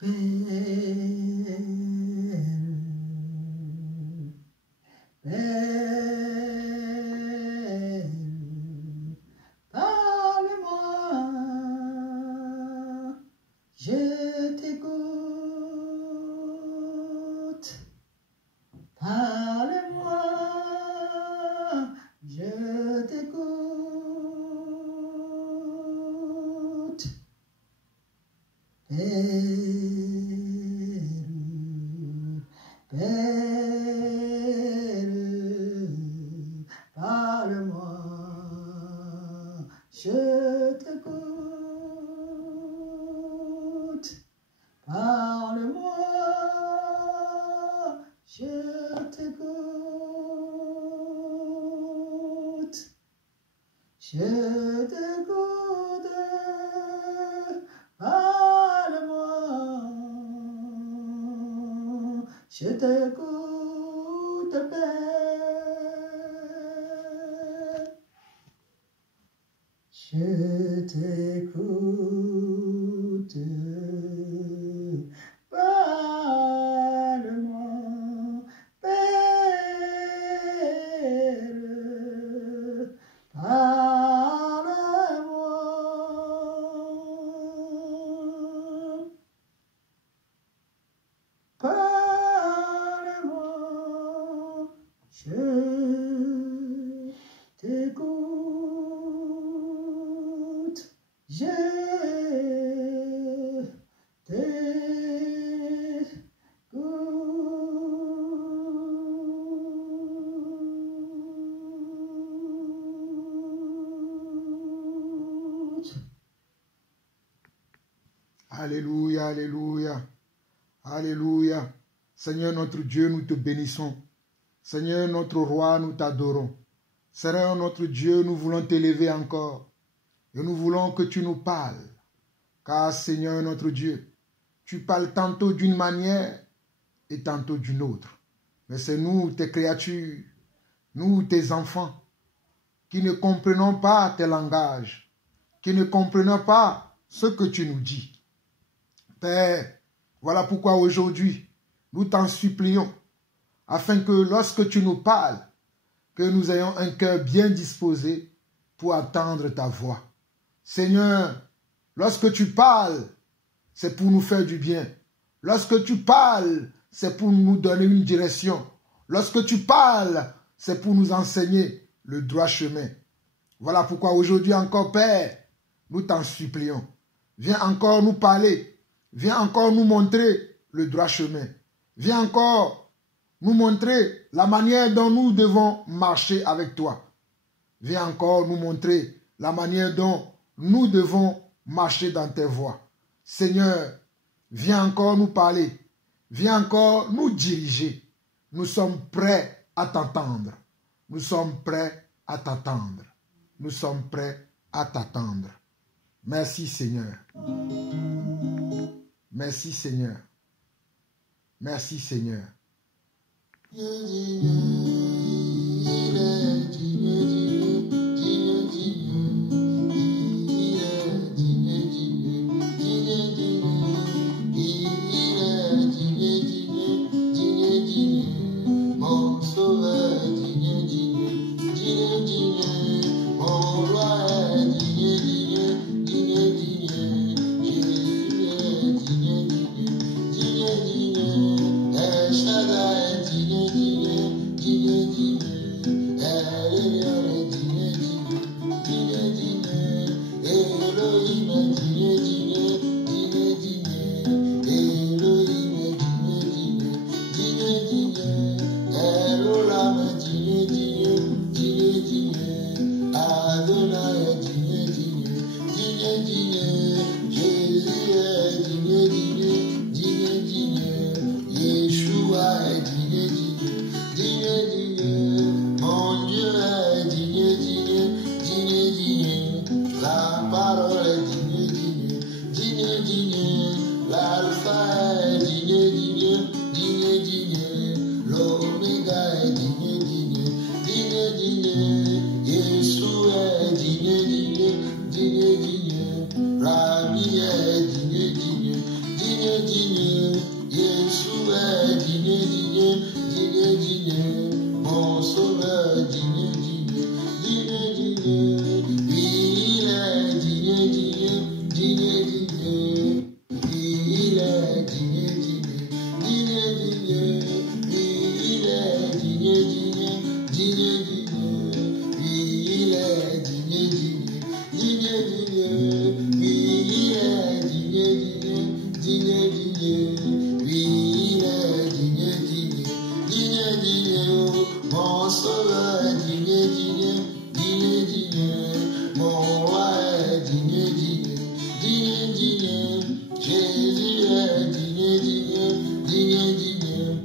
Parle-moi, je t'écoute. Parle-moi, je t'écoute. Père, parle-moi, je t'écoute. Parle-moi, je t'écoute. Je t'écoute. Parle-moi, je t'écoute, Père. Je t'écoute. Parle-moi, Père. Parle-moi. Parle-moi, je t'écoute, je t'écoute. Alléluia, alléluia, alléluia. Seigneur notre Dieu, nous te bénissons. Seigneur notre roi, nous t'adorons. Seigneur notre Dieu, nous voulons t'élever encore. Et nous voulons que tu nous parles. Car Seigneur notre Dieu, tu parles tantôt d'une manière et tantôt d'une autre. Mais c'est nous, tes créatures, nous, tes enfants, qui ne comprenons pas tes langages, qui ne comprenons pas ce que tu nous dis. Père, voilà pourquoi aujourd'hui, nous t'en supplions, afin que lorsque tu nous parles, que nous ayons un cœur bien disposé pour attendre ta voix. Seigneur, lorsque tu parles, c'est pour nous faire du bien. Lorsque tu parles, c'est pour nous donner une direction. Lorsque tu parles, c'est pour nous enseigner le droit chemin. Voilà pourquoi aujourd'hui encore, Père, nous t'en supplions. Viens encore nous parler. Viens encore nous montrer le droit chemin. Viens encore nous montrer la manière dont nous devons marcher avec toi. Viens encore nous montrer la manière dont nous devons marcher dans tes voies. Seigneur, viens encore nous parler. Viens encore nous diriger. Nous sommes prêts à t'entendre. Nous sommes prêts à t'attendre. Nous sommes prêts à t'attendre. Merci Seigneur. Merci Seigneur. Merci Seigneur. Mon sauveur, mon roi, digne, Jésus est digne, digne, digne, digne, mon sauveur, digne, digne, digne, digne, oui, il est digne, digne, digne, digne, oui, il est digne, digne, digne, digne, oui, il est digne, digne, digne, digne, oui, il est digne, digne, digne, digne, oui, il est digne, digne, digne, digne, oui, il est digne, digne, digne, digne, oh, mon sauveur est digne, digne, digne, digne, mon roi est digne, digne, digne, digne, Jésus est digne, digne, digne, digne,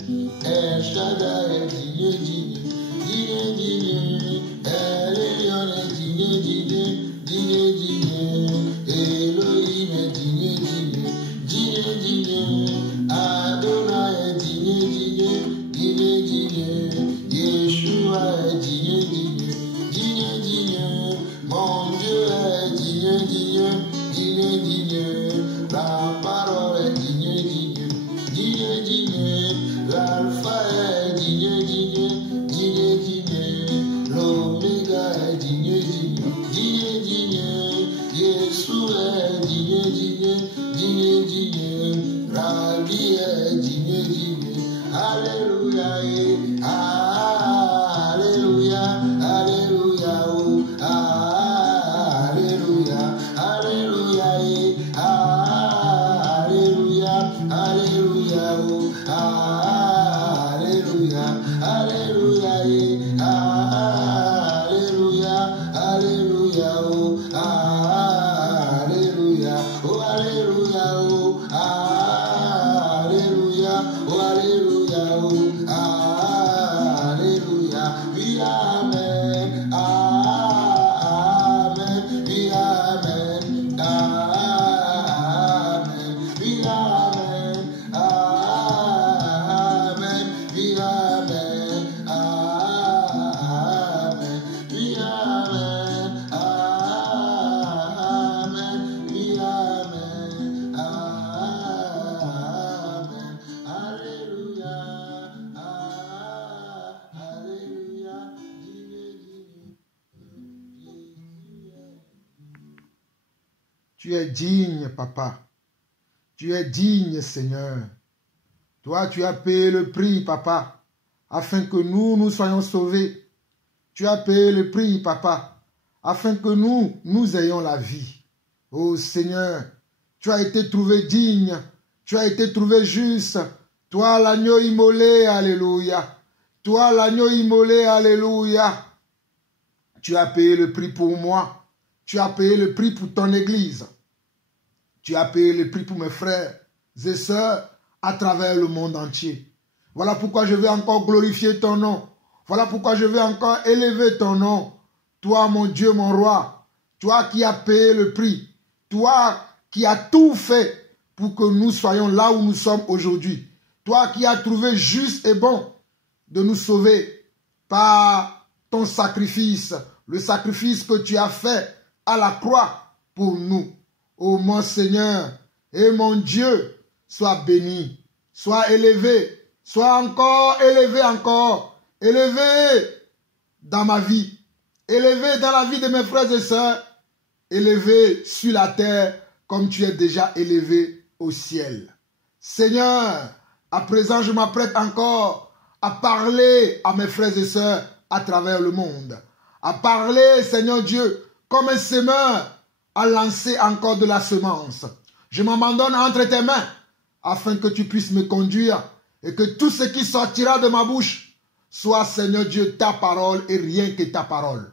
El Shaddai est digne, digne, digne, digne, El Elyon est digne, digne, digne, digne, Elohim est digne, digne, digne, digne, Adonai est digne, digne, digne, digne, Yeshua est digne, digne, digne, digne, mon Dieu est digne, digne, digne, digne, la parole est digne, digne, digne, digne, l'alpha est digne, digne, digne, digne, l'oméga est digne, digne, digne, digne, Jésus est digne, digne, digne, digne, Rabbi est digne, digne, alléluia, alléluia, alléluia, oh, alléluia, alléluia, alléluia, alléluia, oh, alléluia, alléluia, alléluia, alléluia, oh, alléluia, oh, alléluia, oh, alléluia, oh, alléluia, oh, alléluia, oui, amen, amen, oui, amen, amen, oui, amen, amen, oui, amen, amen, oui, amen, amen, oui, amen, amen, alléluia, alléluia, digne, Tu es digne, Papa. Tu es digne, Seigneur. Toi, tu as payé le prix, Papa, afin que nous soyons sauvés. Tu as payé le prix, Papa, afin que nous ayons la vie. Oh Seigneur, tu as été trouvé digne, tu as été trouvé juste. Toi, l'agneau immolé, alléluia. Toi, l'agneau immolé, alléluia. Tu as payé le prix pour moi. Tu as payé le prix pour ton église. Tu as payé le prix pour mes frères et sœurs à travers le monde entier. Voilà pourquoi je vais encore glorifier ton nom. Voilà pourquoi je vais encore élever ton nom. Toi, mon Dieu, mon roi, toi qui as payé le prix, toi qui as tout fait pour que nous soyons là où nous sommes aujourd'hui. Toi qui as trouvé juste et bon de nous sauver par ton sacrifice, le sacrifice que tu as fait à la croix pour nous. Ô mon Seigneur et mon Dieu, sois béni, sois élevé, sois encore élevé, élevé dans ma vie, élevé dans la vie de mes frères et sœurs, élevé sur la terre comme tu es déjà élevé au ciel. Seigneur, à présent je m'apprête encore à parler à mes frères et sœurs à travers le monde, à parler, Seigneur Dieu, comme un semeur à lancer encore de la semence. Je m'abandonne entre tes mains afin que tu puisses me conduire et que tout ce qui sortira de ma bouche soit, Seigneur Dieu, ta parole et rien que ta parole.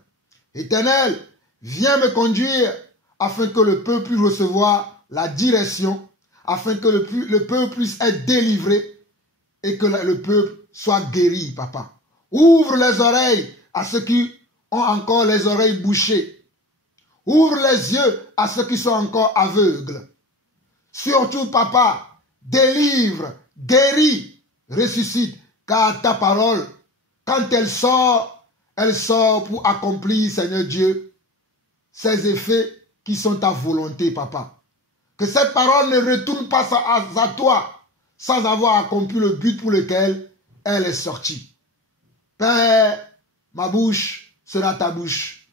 Éternel, viens me conduire afin que le peuple puisse recevoir la direction, afin que le peuple puisse être délivré et que le peuple soit guéri, Papa. Ouvre les oreilles à ceux qui ont encore les oreilles bouchées. Ouvre les yeux à ceux qui sont encore aveugles. Surtout, Papa, délivre, guéris, ressuscite, car ta parole, quand elle sort pour accomplir, Seigneur Dieu, ces effets qui sont ta volonté, Papa. Que cette parole ne retourne pas à toi sans avoir accompli le but pour lequel elle est sortie. Père, ma bouche sera ta bouche.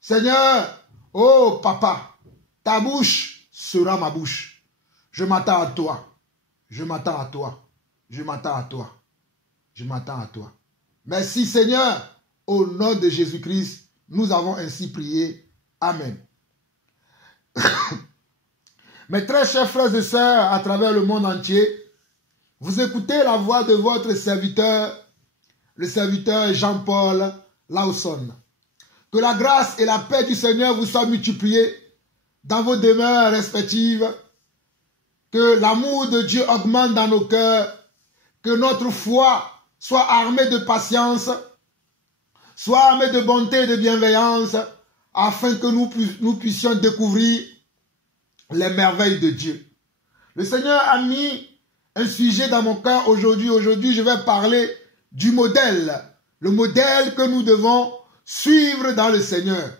Seigneur, oh papa, ta bouche sera ma bouche. Je m'attends à toi. Je m'attends à toi. Je m'attends à toi. Je m'attends à toi. Merci Seigneur. Au nom de Jésus-Christ, nous avons ainsi prié. Amen. Mes très chers frères et sœurs à travers le monde entier, vous écoutez la voix de votre serviteur, le serviteur Jean-Paul Lawson. Que la grâce et la paix du Seigneur vous soient multipliées dans vos demeures respectives. Que l'amour de Dieu augmente dans nos cœurs. Que notre foi soit armée de patience, soit armée de bonté et de bienveillance, afin que nous puissions découvrir les merveilles de Dieu. Le Seigneur a mis un sujet dans mon cœur aujourd'hui. Aujourd'hui, je vais parler du modèle. Le modèle que nous devons suivre dans le Seigneur.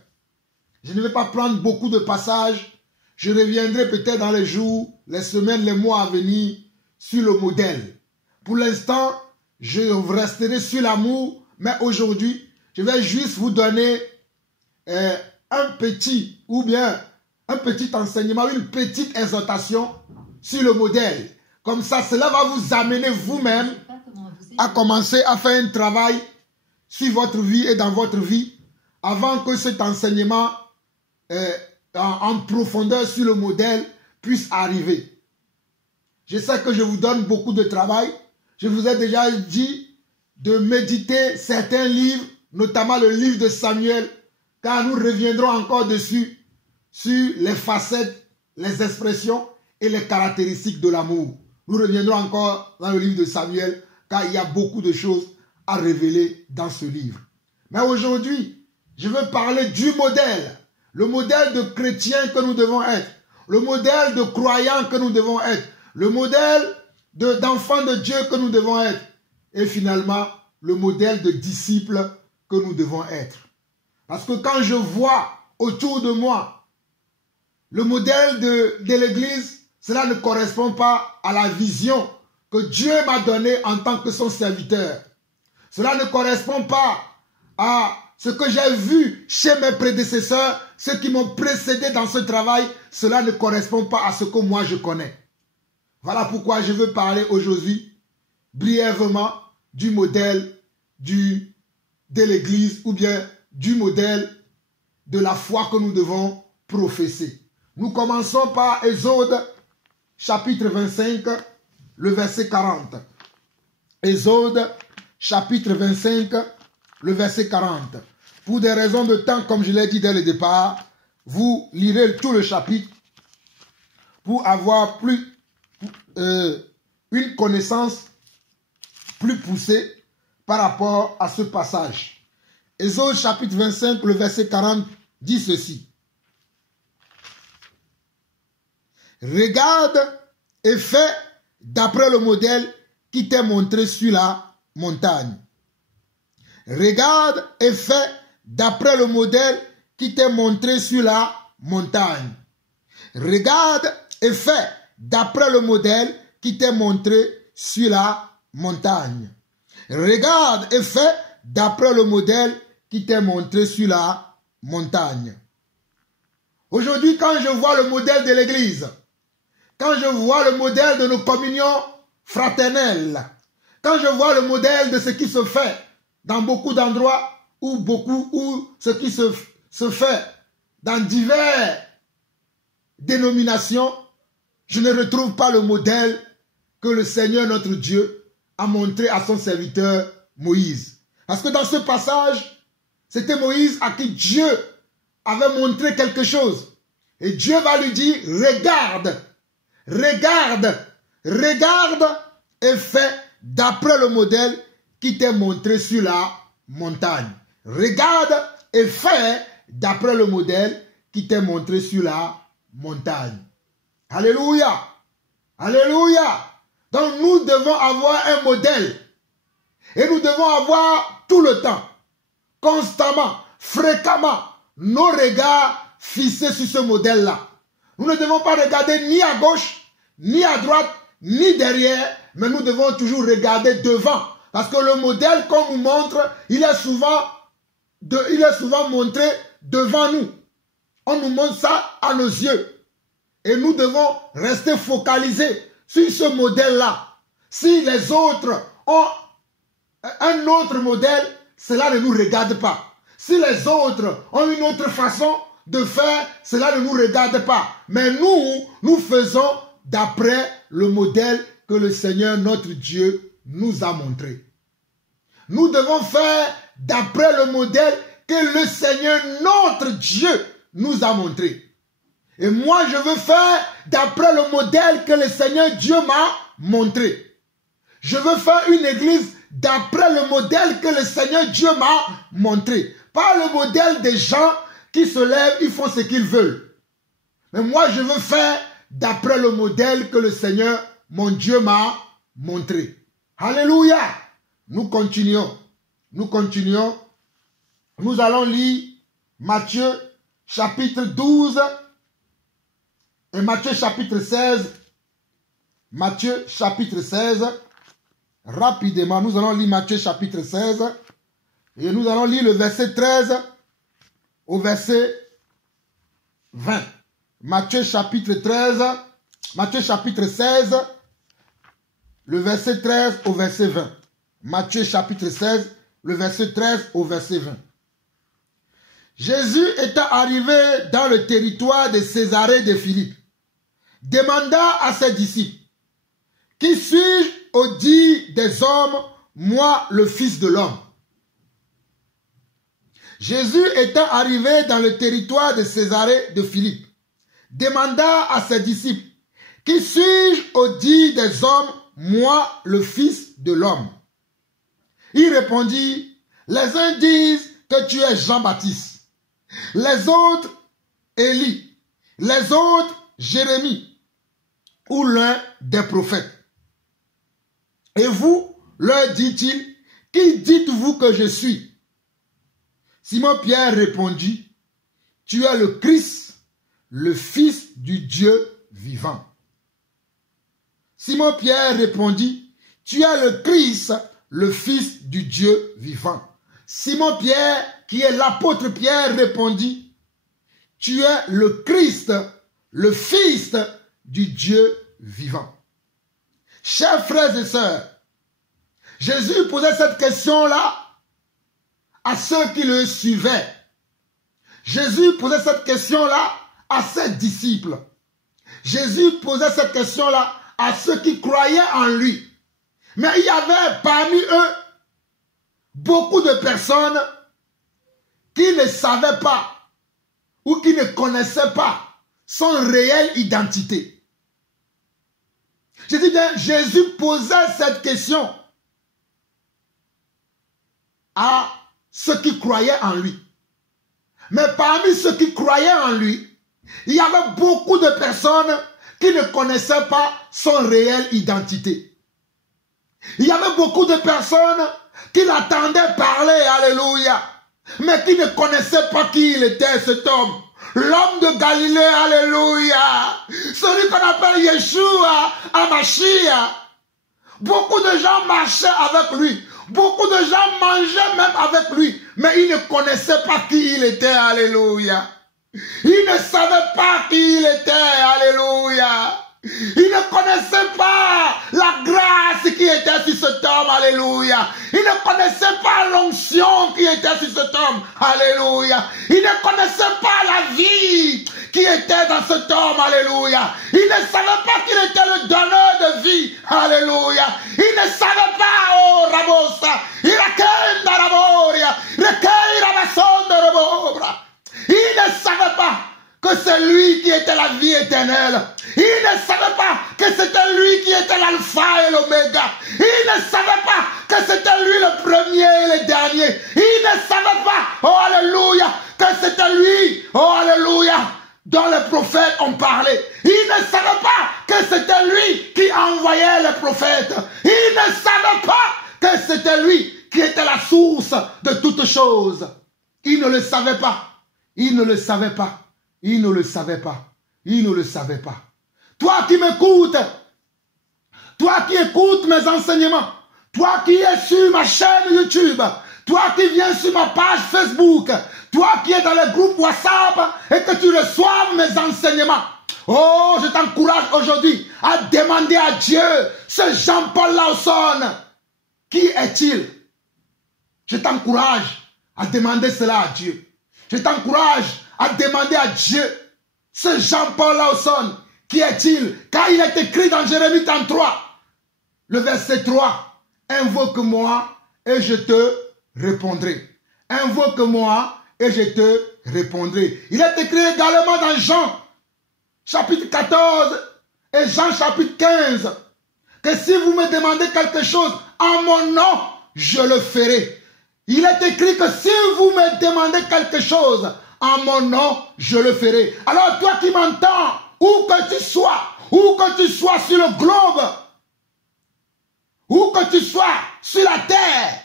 Je ne vais pas prendre beaucoup de passages. Je reviendrai peut-être dans les jours, les semaines, les mois à venir sur le modèle. Pour l'instant, je resterai sur l'amour, mais aujourd'hui, je vais juste vous donner un petit enseignement, une petite exhortation sur le modèle. Comme ça, cela va vous amener vous-même à commencer à faire un travail sur votre vie et dans votre vie avant que cet enseignement en profondeur sur le modèle puisse arriver. Je sais que je vous donne beaucoup de travail. Je vous ai déjà dit de méditer certains livres, notamment le livre de Samuel, car nous reviendrons encore dessus, sur les facettes, les expressions et les caractéristiques de l'amour. Nous reviendrons encore dans le livre de Samuel, car il y a beaucoup de choses à révéler dans ce livre. Mais aujourd'hui, je veux parler du modèle, le modèle de chrétien que nous devons être, le modèle de croyant que nous devons être, le modèle d'enfants de Dieu que nous devons être, et finalement, le modèle de disciples que nous devons être. Parce que quand je vois autour de moi le modèle de l'Église, cela ne correspond pas à la vision que Dieu m'a donnée en tant que son serviteur. Cela ne correspond pas à ce que j'ai vu chez mes prédécesseurs, ceux qui m'ont précédé dans ce travail. Cela ne correspond pas à ce que moi je connais. Voilà pourquoi je veux parler aujourd'hui brièvement du modèle de l'Église ou bien du modèle de la foi que nous devons professer. Nous commençons par Exode chapitre 25, le verset 40. Exode chapitre 25, le verset 40. Pour des raisons de temps, comme je l'ai dit dès le départ, vous lirez tout le chapitre pour avoir une connaissance plus poussée par rapport à ce passage. Exode chapitre 25, le verset 40 dit ceci. Regarde et fais d'après le modèle qui t'est montré sur la montagne. Regarde et fais d'après le modèle qui t'est montré sur la montagne. Regarde et fais d'après le modèle qui t'est montré sur la montagne. Regarde et fais d'après le modèle qui t'est montré sur la montagne. Aujourd'hui, quand je vois le modèle de l'Église, quand je vois le modèle de nos communions fraternelles, quand je vois le modèle de ce qui se fait dans beaucoup d'endroits ou ce qui se fait dans diverses dénominations, je ne retrouve pas le modèle que le Seigneur notre Dieu a montré à son serviteur Moïse. Parce que dans ce passage, c'était Moïse à qui Dieu avait montré quelque chose. Et Dieu va lui dire, regarde, regarde, regarde et fais d'après le modèle qui t'est montré sur la montagne. Regarde et fais d'après le modèle qui t'est montré sur la montagne. Alléluia. Alléluia. Donc nous devons avoir un modèle. Et nous devons avoir tout le temps, constamment, fréquemment, nos regards fixés sur ce modèle-là. Nous ne devons pas regarder ni à gauche, ni à droite, ni derrière, mais nous devons toujours regarder devant. Parce que le modèle qu'on nous montre, il est souvent montré devant nous. On nous montre ça à nos yeux. Et nous devons rester focalisés sur ce modèle-là. Si les autres ont un autre modèle, cela ne nous regarde pas. Si les autres ont une autre façon de faire, cela ne nous regarde pas. Mais nous faisons d'après le modèle que le Seigneur notre Dieu nous a montré. Nous devons faire d'après le modèle que le Seigneur notre Dieu nous a montré. Et moi, je veux faire d'après le modèle que le Seigneur Dieu m'a montré. Je veux faire une église d'après le modèle que le Seigneur Dieu m'a montré. Pas le modèle des gens qui se lèvent, ils font ce qu'ils veulent. Mais moi, je veux faire d'après le modèle que le Seigneur, mon Dieu, m'a montré. Alléluia! Nous continuons. Nous continuons. Nous allons lire Matthieu chapitre 12 et Matthieu chapitre 16. Matthieu chapitre 16. Rapidement, nous allons lire Matthieu chapitre 16 et nous allons lire le verset 13 au verset 20. Matthieu chapitre 13, Matthieu chapitre 16, le verset 13 au verset 20. Matthieu chapitre 16, le verset 13 au verset 20. Jésus étant arrivé dans le territoire de Césarée de Philippe, demanda à ses disciples, « Qui suis-je au dit des hommes, moi le Fils de l'homme ?» Jésus étant arrivé dans le territoire de Césarée de Philippe, demanda à ses disciples, « Qui suis-je au dit des hommes, moi le Fils de l'homme ?» Il répondit, « Les uns disent que tu es Jean-Baptiste, les autres Élie, les autres Jérémie, ou l'un des prophètes. Et vous, leur dit-il, qui dites-vous que je suis? Simon-Pierre répondit, tu es le Christ, le Fils du Dieu vivant. Simon-Pierre répondit, tu es le Christ, le Fils du Dieu vivant. Simon-Pierre, qui est l'apôtre Pierre, répondit, tu es le Christ, le Fils du Dieu vivant. Chers frères et sœurs, Jésus posait cette question-là à ceux qui le suivaient. Jésus posait cette question-là à ses disciples. Jésus posait cette question-là à ceux qui croyaient en lui. Mais il y avait parmi eux beaucoup de personnes qui ne savaient pas ou qui ne connaissaient pas son réelle identité. Je dis bien, Jésus posait cette question à ceux qui croyaient en lui. Mais parmi ceux qui croyaient en lui, il y avait beaucoup de personnes qui ne connaissaient pas son réelle identité. Il y avait beaucoup de personnes qui l'attendaient parler, alléluia, mais qui ne connaissaient pas qui il était, cet homme. L'homme de Galilée, alléluia. Celui qu'on appelle Yeshua, Amashia. Beaucoup de gens marchaient avec lui. Beaucoup de gens mangeaient même avec lui. Mais ils ne connaissaient pas qui il était, alléluia. Ils ne savaient pas qui il était, alléluia. Ils ne connaissaient pas la grâce qui était sur cet homme, alléluia. Ils ne connaissaient pas l'onction qui était sur cet homme, alléluia. Ils ne connaissaient pas la vie qui était dans cet homme, alléluia. Ils ne savaient pas qu'il était le donneur de vie, alléluia. Ils ne savaient pas, oh Rabosa, Irakenda Raboria, Rekeira Basonda Rabobra. Ils ne savaient pas que c'est lui qui était la vie éternelle. Ils ne savaient pas que c'était lui qui était l'alpha et l'oméga. Ils ne savaient pas que c'était lui le premier et le dernier. Ils ne savaient pas, oh alléluia, que c'était lui, oh alléluia, dont les prophètes ont parlé. Ils ne savaient pas que c'était lui qui envoyait les prophètes. Ils ne savaient pas que c'était lui qui était la source de toutes choses. Ils ne le savaient pas. Ils ne le savaient pas. Ils ne le savaient pas. ils ne le savaient pas. Toi qui m'écoutes, toi qui écoutes mes enseignements, toi qui es sur ma chaîne YouTube, toi qui viens sur ma page Facebook, toi qui es dans le groupe WhatsApp et que tu reçoives mes enseignements, oh, je t'encourage aujourd'hui à demander à Dieu, ce Jean-Paul Lawson, qui est-il? Je t'encourage à demander cela à Dieu. Je t'encourage à demander à Dieu, ce Jean-Paul Lawson, qui est-il? Car il est écrit dans Jérémie 33, le verset 3, invoque-moi et je te répondrai. Invoque-moi et je te répondrai. Il est écrit également dans Jean, chapitre 14 et Jean, chapitre 15, que si vous me demandez quelque chose en mon nom, je le ferai. Il est écrit que si vous me demandez quelque chose en mon nom, je le ferai. Alors toi qui m'entends, où que tu sois sur le globe, où que tu sois sur la terre,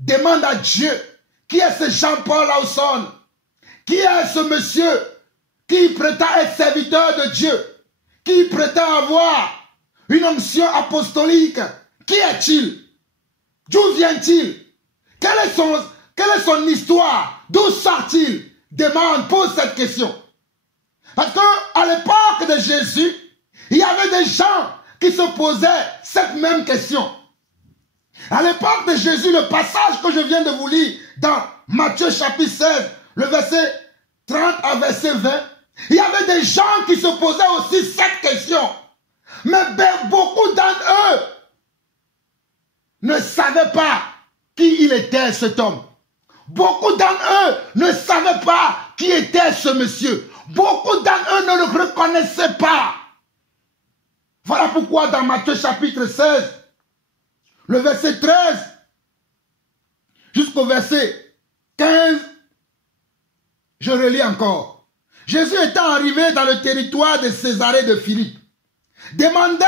demande à Dieu, qui est ce Jean-Paul Lawson, qui est ce monsieur qui prétend être serviteur de Dieu, qui prétend avoir une onction apostolique. Qui est-il? D'où vient-il? Quelle est son histoire? D'où sort-il? Demande, pose cette question. Parce qu'à l'époque de Jésus, il y avait des gens qui se posaient cette même question. À l'époque de Jésus, le passage que je viens de vous lire dans Matthieu chapitre 16, le verset 30 à verset 20, il y avait des gens qui se posaient aussi cette question. Mais beaucoup d'entre eux ne savaient pas qui il était, cet homme. Beaucoup d'entre eux ne savaient pas qui était ce monsieur. Beaucoup d'entre eux ne le reconnaissaient pas. Voilà pourquoi dans Matthieu chapitre 16, le verset 13 jusqu'au verset 15, je relis encore. Jésus étant arrivé dans le territoire de Césarée de Philippe, demanda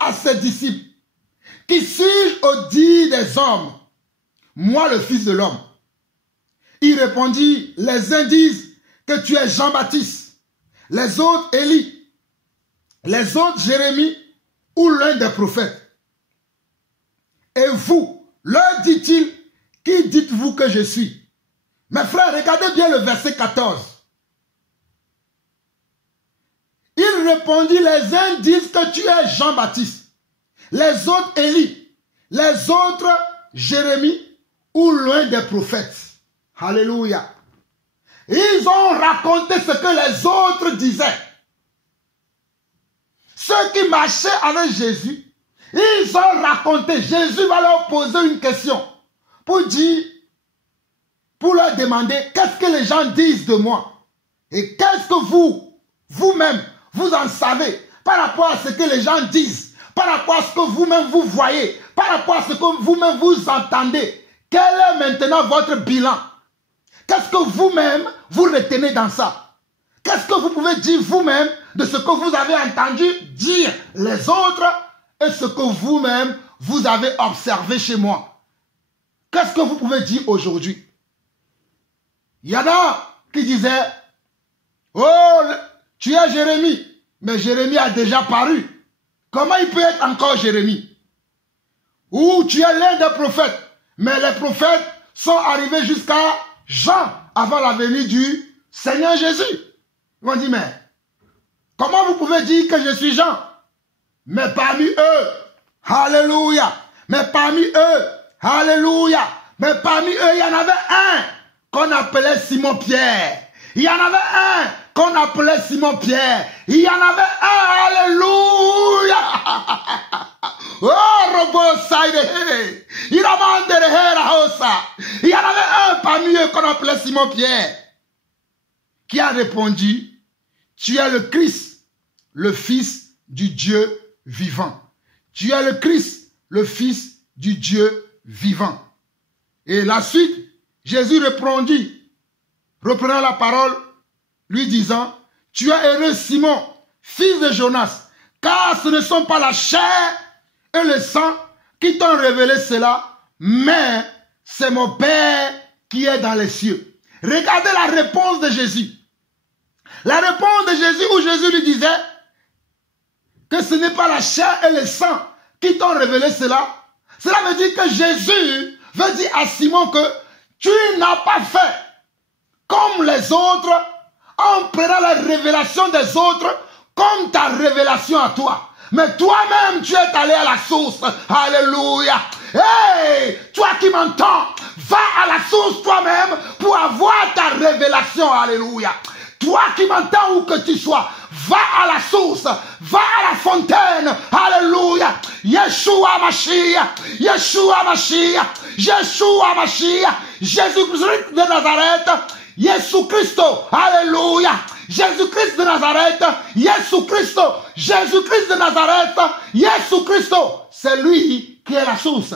à ses disciples, qui suis-je au dit des hommes, moi le Fils de l'homme? Il répondit, les uns disent que tu es Jean-Baptiste, les autres Élie, les autres Jérémie ou l'un des prophètes. Et vous, leur dit-il, qui dites-vous que je suis? Mes frères, regardez bien le verset 14. Il répondit, les uns disent que tu es Jean-Baptiste, les autres Élie, les autres Jérémie ou l'un des prophètes. Alléluia. Ils ont raconté ce que les autres disaient. Ceux qui marchaient avec Jésus, ils ont raconté. Jésus va leur poser une question pour leur demander qu'est-ce que les gens disent de moi. Et qu'est-ce que vous-même, vous en savez par rapport à ce que les gens disent, par rapport à ce que vous-même vous voyez, par rapport à ce que vous-même vous entendez. Quel est maintenant votre bilan? Qu'est-ce que vous-même vous retenez dans ça? Qu'est-ce que vous pouvez dire vous-même de ce que vous avez entendu dire les autres et ce que vous-même vous avez observé chez moi? Qu'est-ce que vous pouvez dire aujourd'hui? Il y en a qui disaient, oh, tu es Jérémie, mais Jérémie a déjà paru. Comment il peut être encore Jérémie? Ou tu es l'un des prophètes, mais les prophètes sont arrivés jusqu'à Jean avant la venue du Seigneur Jésus. Ils vont dire, mais comment vous pouvez dire que je suis Jean? Mais parmi eux, alléluia, mais parmi eux, alléluia, mais parmi eux, il y en avait un qu'on appelait Simon-Pierre. Il y en avait un qu'on appelait Simon-Pierre. Il y en avait un, alléluia. Oh, Robo Saïde. Il y en avait un parmi eux qu'on appelait Simon-Pierre, qui a répondu, tu es le Christ, le Fils du Dieu vivant. Tu es le Christ, le Fils du Dieu vivant. Et la suite, Jésus répondit, reprenant la parole, lui disant, tu es heureux Simon, fils de Jonas, car ce ne sont pas la chair et le sang qui t'ont révélé cela, mais c'est mon Père qui est dans les cieux. Regardez la réponse de Jésus. La réponse de Jésus où Jésus lui disait que ce n'est pas la chair et le sang qui t'ont révélé cela. Cela veut dire que Jésus veut dire à Simon que tu n'as pas fait comme les autres en prenant la révélation des autres comme ta révélation à toi. Mais toi-même, tu es allé à la source. Alléluia. Hey, toi qui m'entends, va à la source toi-même pour avoir ta révélation. Alléluia. Toi qui m'entends où que tu sois, va à la source, va à la fontaine. Alléluia. Yeshua Mashiach, Yeshua Mashiach, Yeshua Mashiach, Jésus-Christ de Nazareth, Jésus-Christ. Alléluia. Jésus-Christ de Nazareth, Jésus-Christ, Jésus-Christ de Nazareth, Jésus-Christ. C'est lui qui est la source.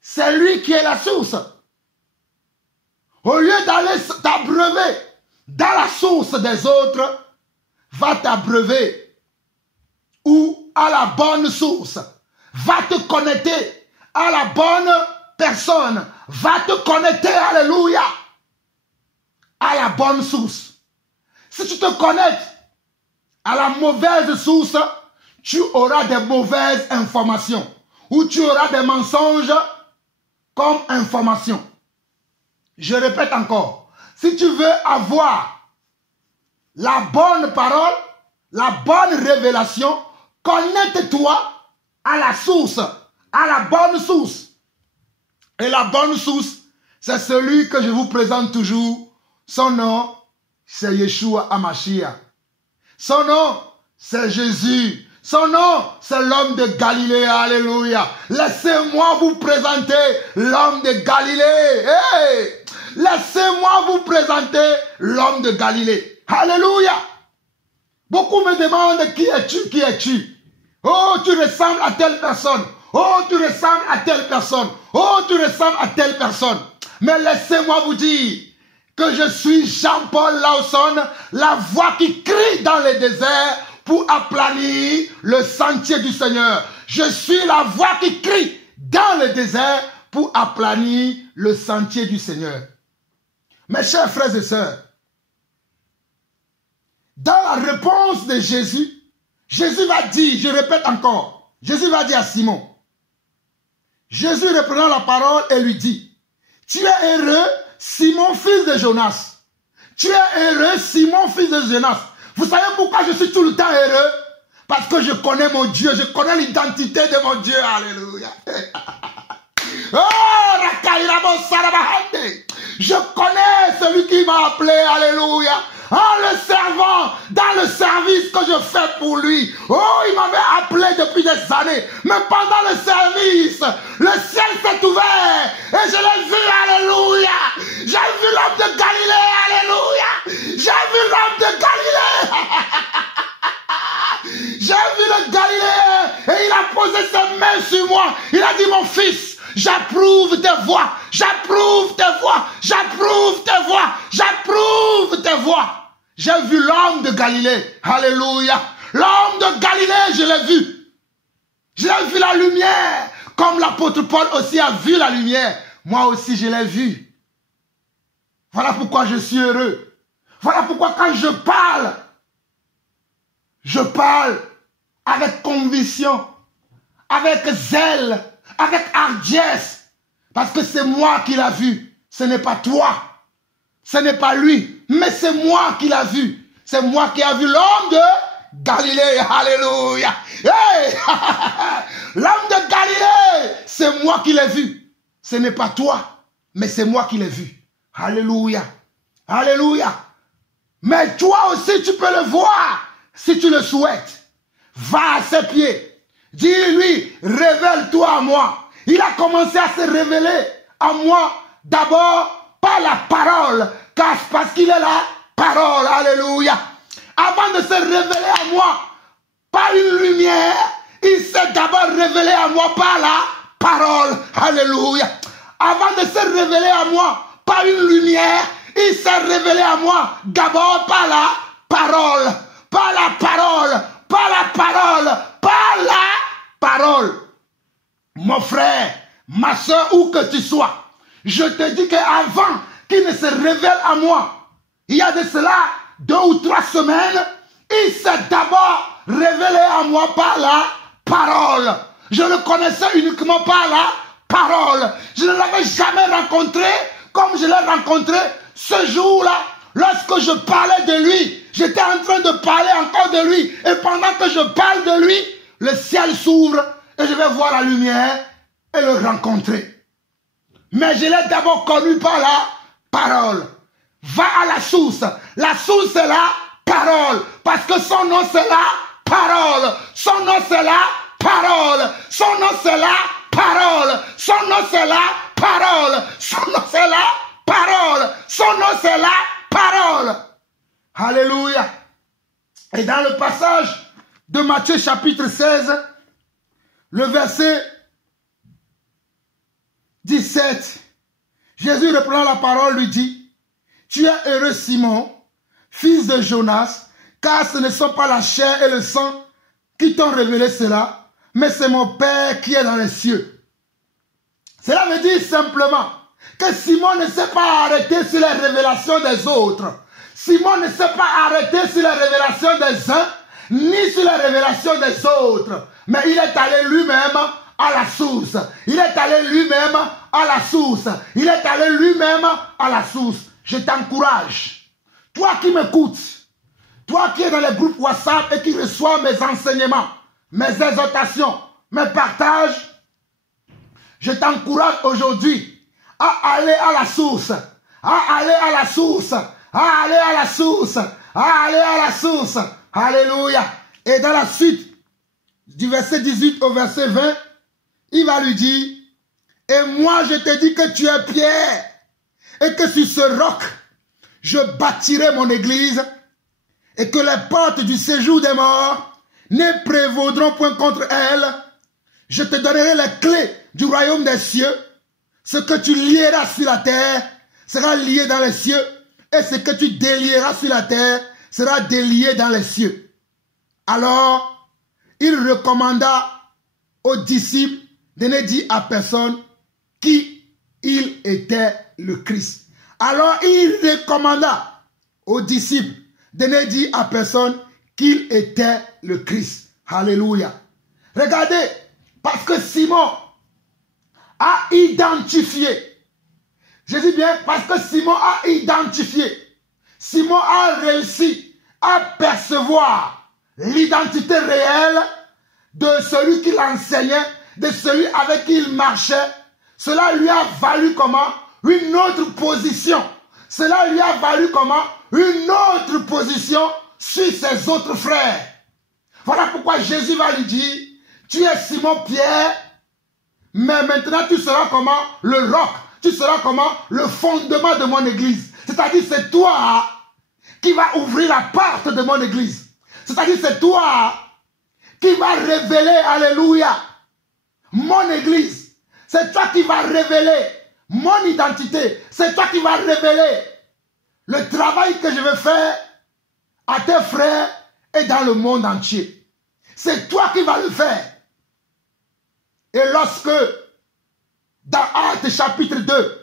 C'est lui qui est la source. Au lieu d'aller t'abreuver dans la source des autres, va t'abreuver ou à la bonne source. Va te connecter à la bonne personne. Va te connecter, alléluia, à la bonne source. Si tu te connectes à la mauvaise source, tu auras des mauvaises informations ou tu auras des mensonges comme information. Je répète encore, si tu veux avoir la bonne parole, la bonne révélation, connecte-toi à la source, à la bonne source. Et la bonne source, c'est celui que je vous présente toujours. Son nom, c'est Yeshua HaMashiach. Son nom, c'est Jésus. Son nom, c'est l'homme de Galilée. Alléluia. Laissez-moi vous présenter l'homme de Galilée. Hey! Laissez-moi vous présenter l'homme de Galilée. Alléluia. Beaucoup me demandent qui es-tu, qui es-tu? Oh, tu ressembles à telle personne. Oh, tu ressembles à telle personne. Oh, tu ressembles à telle personne. Mais laissez-moi vous dire que je suis Jean-Paul Lawson, la voix qui crie dans le désert pour aplanir le sentier du Seigneur. Je suis la voix qui crie dans le désert pour aplanir le sentier du Seigneur. Mes chers frères et sœurs, dans la réponse de Jésus, Jésus va dire, je répète encore, Jésus va dire à Simon, Jésus reprenant la parole et lui dit, tu es heureux, Simon, fils de Jonas. Tu es heureux, Simon, fils de Jonas. Vous savez pourquoi je suis tout le temps heureux? Parce que je connais mon Dieu, je connais l'identité de mon Dieu. Alléluia. Oh, je connais celui qui m'a appelé. Alléluia. En le servant, dans le service que je fais pour lui. Oh, il m'avait appelé depuis des années. Mais pendant le service, le ciel s'est ouvert. Et je l'ai vu, alléluia. J'ai vu l'homme de Galilée, alléluia. J'ai vu l'homme de Galilée. J'ai vu le Galiléen. Et il a posé ses mains sur moi. Il a dit, mon fils, j'approuve tes voix. J'approuve tes voix. J'approuve tes voix. J'approuve tes voix. J'ai vu l'homme de Galilée. Alléluia. L'homme de Galilée, je l'ai vu. J'ai vu la lumière. Comme l'apôtre Paul aussi a vu la lumière. Moi aussi, je l'ai vu. Voilà pourquoi je suis heureux. Voilà pourquoi quand je parle avec conviction, avec zèle, avec hardiesse. Parce que c'est moi qui l'ai vu. Ce n'est pas toi. Ce n'est pas lui. Mais c'est moi qui l'ai vu. C'est moi qui ai vu l'homme de Galilée. Alléluia. Hey! L'homme de Galilée. C'est moi qui l'ai vu. Ce n'est pas toi. Mais c'est moi qui l'ai vu. Alléluia. Alléluia. Mais toi aussi tu peux le voir. Si tu le souhaites. Va à ses pieds. Dis-lui, révèle-toi à moi. Il a commencé à se révéler à moi d'abord par la parole, parce qu'il est la parole, alléluia. Avant de se révéler à moi par une lumière, il s'est d'abord révélé à moi par la parole, alléluia. Avant de se révéler à moi par une lumière, il s'est révélé à moi d'abord par la parole, par la parole, par la parole, par la parole. Mon frère, ma soeur, où que tu sois, je te dis qu'avant qu'il ne se révèle à moi, il y a de cela 2 ou 3 semaines, il s'est d'abord révélé à moi par la parole. Je le connaissais uniquement par la parole. Je ne l'avais jamais rencontré comme je l'ai rencontré ce jour-là. Lorsque je parlais de lui, j'étais en train de parler encore de lui. Et pendant que je parle de lui, le ciel s'ouvre et je vais voir la lumière et le rencontrer. Mais je l'ai d'abord connu par la parole. Va à la source. La source c'est la parole. Parce que son nom c'est la parole. Son nom c'est la parole. Son nom c'est la parole. Son nom c'est la parole. Son nom c'est la parole. Son nom c'est la parole. Alléluia. Et dans le passage de Matthieu chapitre 16, le verset 17, Jésus reprenant la parole lui dit, tu es heureux Simon, fils de Jonas, car ce ne sont pas la chair et le sang qui t'ont révélé cela, mais c'est mon Père qui est dans les cieux. Cela veut dire simplement que Simon ne s'est pas arrêté sur les révélations des autres. Simon ne s'est pas arrêté sur les révélations des uns, ni sur les révélations des autres. Mais il est allé lui-même à la source. Il est allé lui-même à la source. Il est allé lui-même à la source. Je t'encourage. Toi qui m'écoutes, toi qui es dans les groupes WhatsApp et qui reçois mes enseignements, mes exhortations, mes partages, je t'encourage aujourd'hui à aller à la source, à aller à la source, à aller à la source, à aller à la source. Alléluia. Et dans la suite, du verset 18 au verset 20, il va lui dire, et moi je te dis que tu es Pierre, et que sur ce roc, je bâtirai mon église, et que les portes du séjour des morts ne prévaudront point contre elle. Je te donnerai les clés du royaume des cieux. Ce que tu lieras sur la terre sera lié dans les cieux, et ce que tu délieras sur la terre sera délié dans les cieux. Alors, il recommanda aux disciples de ne dire à personne qui il était le Christ. Alors, il recommanda aux disciples de ne dire à personne qu'il était le Christ. Alléluia. Regardez, parce que Simon a identifié. Je dis bien parce que Simon a identifié. Simon a réussi à percevoir l'identité réelle de celui qui l'enseignait, de celui avec qui il marchait. Cela lui a valu comment? Une autre position. Cela lui a valu comment? Une autre position sur ses autres frères. Voilà pourquoi Jésus va lui dire, tu es Simon Pierre, mais maintenant tu seras comment? Le roc. Tu seras comment? Le fondement de mon église. C'est-à-dire c'est toi qui va ouvrir la porte de mon église. C'est-à-dire c'est toi qui va révéler, alléluia, mon église. C'est toi qui va révéler mon identité. C'est toi qui va révéler le travail que je vais faire à tes frères et dans le monde entier. C'est toi qui vas le faire. Et lorsque, dans Actes chapitre 2,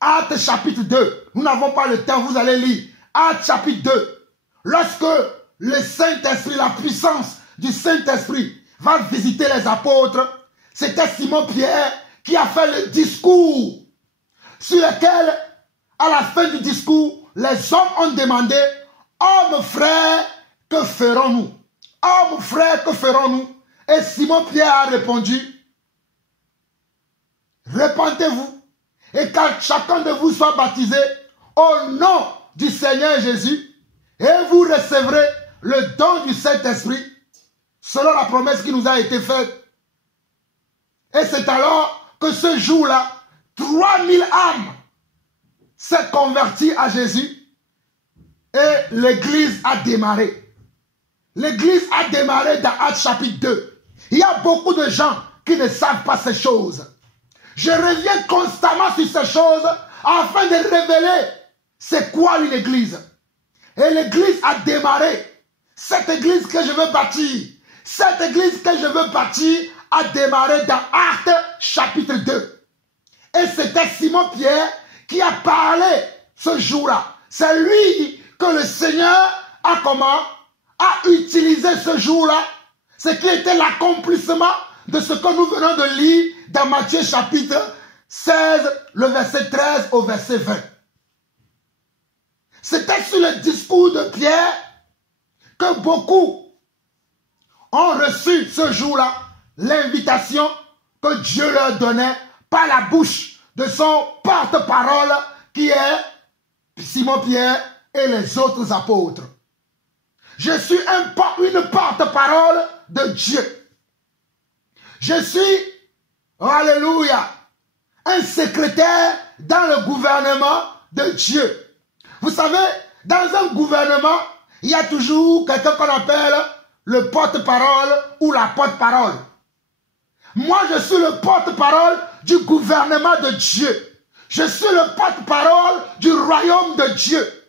Actes chapitre 2, nous n'avons pas le temps, vous allez lire. Actes chapitre 2, lorsque le Saint-Esprit, la puissance du Saint-Esprit va visiter les apôtres, c'était Simon Pierre qui a fait le discours sur lequel, à la fin du discours, les hommes ont demandé, « Hommes frères, que ferons-nous? Hommes frères, que ferons-nous » Et Simon Pierre a répondu, « Repentez-vous et que chacun de vous soit baptisé au nom du Seigneur Jésus et vous recevrez le don du Saint-Esprit selon la promesse qui nous a été faite. » Et c'est alors que ce jour-là, 3000 âmes s'est converti à Jésus et l'église a démarré. L'église a démarré dans Actes chapitre 2. Il y a beaucoup de gens qui ne savent pas ces choses. Je reviens constamment sur ces choses afin de révéler c'est quoi une église. Et l'église a démarré. Cette église que je veux bâtir, cette église que je veux bâtir a démarré dans Actes chapitre 2. Et c'était Simon Pierre qui a parlé ce jour-là. C'est lui que le Seigneur a comment? A utilisé ce jour-là. C'est qui était l'accomplissement de ce que nous venons de lire dans Matthieu chapitre 16, le verset 13 au verset 20. C'était sur le discours de Pierre que beaucoup ont reçu ce jour-là l'invitation que Dieu leur donnait par la bouche de son porte-parole qui est Simon-Pierre et les autres apôtres. Je suis une porte-parole de Dieu. Je suis, alléluia, un secrétaire dans le gouvernement de Dieu. Vous savez, dans un gouvernement, il y a toujours quelqu'un qu'on appelle le porte-parole ou la porte-parole. Moi, je suis le porte-parole du gouvernement de Dieu. Je suis le porte-parole du royaume de Dieu.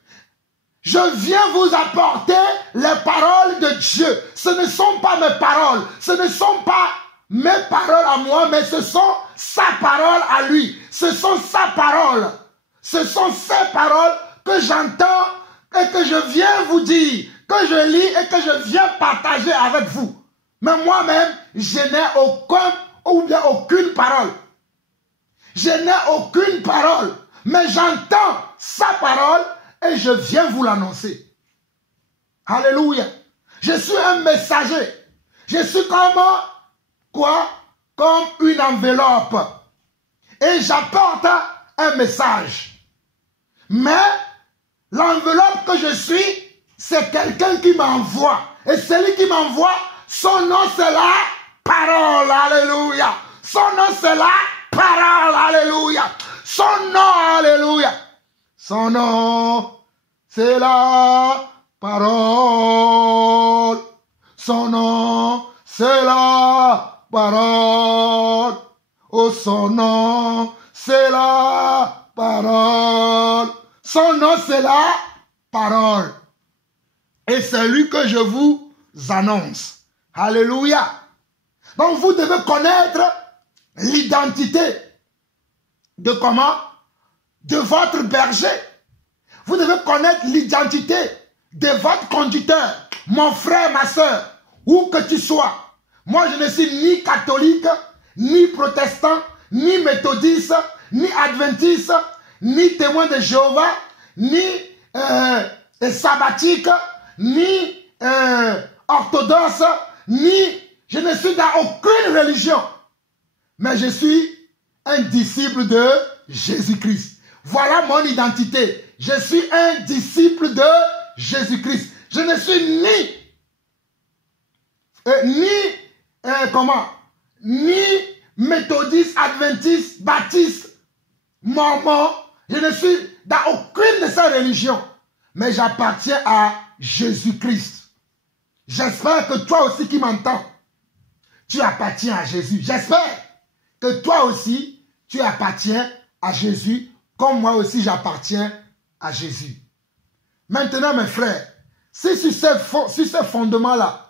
Je viens vous apporter les paroles de Dieu. Ce ne sont pas mes paroles. Ce ne sont pas mes paroles à moi, mais ce sont sa parole à lui. Ce sont sa parole. Ce sont ses paroles que j'entends et que je viens vous dire, que je lis et que je viens partager avec vous. Mais moi-même, je n'ai aucune parole. Je n'ai aucune parole, mais j'entends sa parole et je viens vous l'annoncer. Alléluia. Je suis un messager. Je suis comme quoi? Comme une enveloppe. Et j'apporte un message. Mais l'enveloppe que je suis, c'est quelqu'un qui m'envoie. Et celui qui m'envoie, son nom c'est la parole. Alléluia. Son nom c'est la parole. Alléluia. Son nom, alléluia. Son nom, c'est la parole. Son nom, c'est la parole. Oh, son nom, c'est la parole. Son nom, c'est la parole. Et c'est lui que je vous annonce. Alléluia. Donc, vous devez connaître l'identité de comment? De votre berger. Vous devez connaître l'identité de votre conducteur. Mon frère, ma soeur, où que tu sois. Moi, je ne suis ni catholique, ni protestant, ni méthodiste, ni adventiste, ni témoin de Jéhovah, ni sabbatique, ni orthodoxe, ni... Je ne suis dans aucune religion. Mais je suis un disciple de Jésus-Christ. Voilà mon identité. Je suis un disciple de Jésus-Christ. Je ne suis ni méthodiste, adventiste, baptiste, mormon. Je ne suis dans aucune de ces religions. Mais j'appartiens à Jésus-Christ. J'espère que toi aussi qui m'entends, tu appartiens à Jésus. J'espère que toi aussi, tu appartiens à Jésus, comme moi aussi j'appartiens à Jésus. Maintenant, mes frères, si sur ces fondements-là,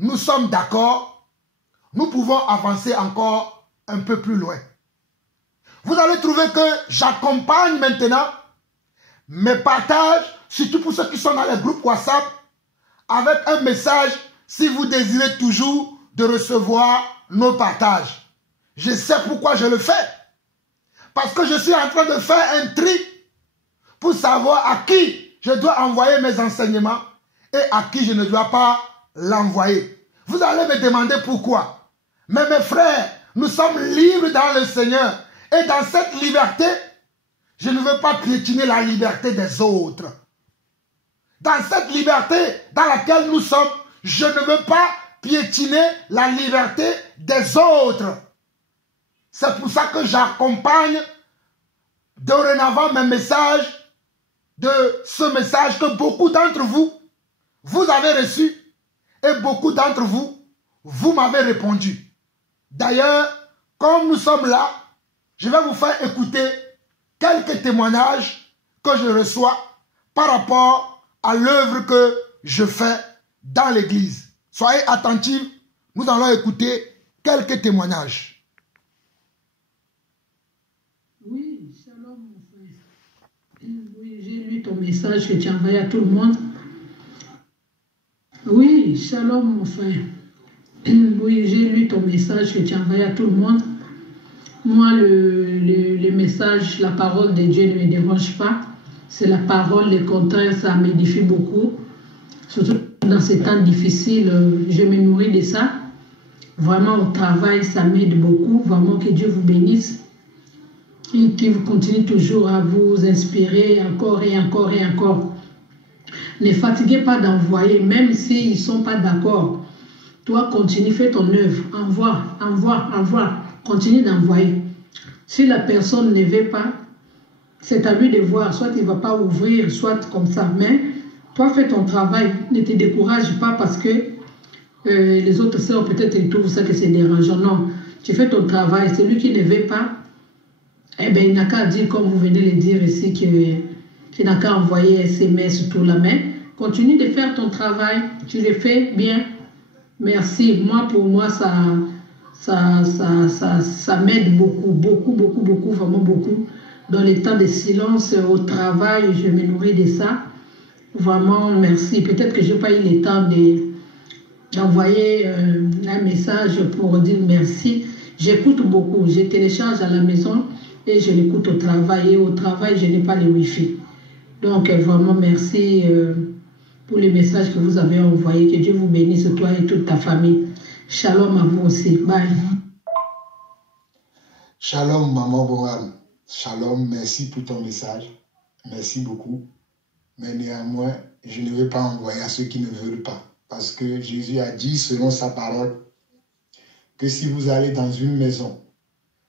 nous sommes d'accord, nous pouvons avancer encore un peu plus loin. Vous allez trouver que j'accompagne maintenant mes partages, surtout pour ceux qui sont dans les groupes WhatsApp, avec un message si vous désirez toujours de recevoir nos partages. Je sais pourquoi je le fais. Parce que je suis en train de faire un tri pour savoir à qui je dois envoyer mes enseignements et à qui je ne dois pas l'envoyer. Vous allez me demander pourquoi. Mais mes frères, nous sommes libres dans le Seigneur. Et dans cette liberté, je ne veux pas piétiner la liberté des autres. Dans cette liberté dans laquelle nous sommes, je ne veux pas piétiner la liberté des autres. C'est pour ça que j'accompagne dorénavant mes messages de ce message que beaucoup d'entre vous, vous avez reçu et beaucoup d'entre vous, vous m'avez répondu. D'ailleurs, comme nous sommes là, je vais vous faire écouter quelques témoignages que je reçois par rapport à l'œuvre que je fais dans l'église. Soyez attentifs, nous allons écouter quelques témoignages. Oui, shalom mon frère. Oui, j'ai lu lu ton message que tu as envoyé à tout le monde. Oui, shalom mon frère. Oui, j'ai lu ton message que tu as envoyé à tout le monde. Moi, le message, la parole de Dieu ne me dérange pas. C'est la parole, le contraire, ça m'édifie beaucoup. Surtout dans ces temps difficiles, je me nourris de ça. Vraiment, au travail, ça m'aide beaucoup. Vraiment, que Dieu vous bénisse. Et qu'il continue toujours à vous inspirer encore et encore et encore. Ne fatiguez pas d'envoyer, même s'ils ne sont pas d'accord. Toi, continue, fais ton œuvre. Envoie. Continue d'envoyer. Si la personne ne veut pas, c'est à lui de voir. Soit il ne va pas ouvrir, soit comme ça. Mais toi, fais ton travail. Ne te décourage pas parce que les autres sœurs, peut-être, ils trouvent ça que c'est dérangeant. Non, tu fais ton travail. Celui qui ne veut pas, eh bien, il n'a qu'à dire, comme vous venez de le dire ici, qu'il n'a qu'à envoyer SMS tout la main. Continue de faire ton travail. Tu le fais bien. Merci. Moi, pour moi, ça m'aide beaucoup, vraiment beaucoup. Dans les temps de silence, au travail, je me nourris de ça. Vraiment, merci. Peut-être que je n'ai pas eu le temps d'envoyer un message pour dire merci. J'écoute beaucoup. Je télécharge à la maison et je l'écoute au travail. Et au travail, je n'ai pas le Wi-Fi. Donc, vraiment, merci pour les messages que vous avez envoyés. Que Dieu vous bénisse, toi et toute ta famille. Shalom à vous aussi. Bye. Shalom, maman Boran. Shalom, merci pour ton message. Merci beaucoup. Mais néanmoins, je ne vais pas envoyer à ceux qui ne veulent pas. Parce que Jésus a dit, selon sa parole, que si vous allez dans une maison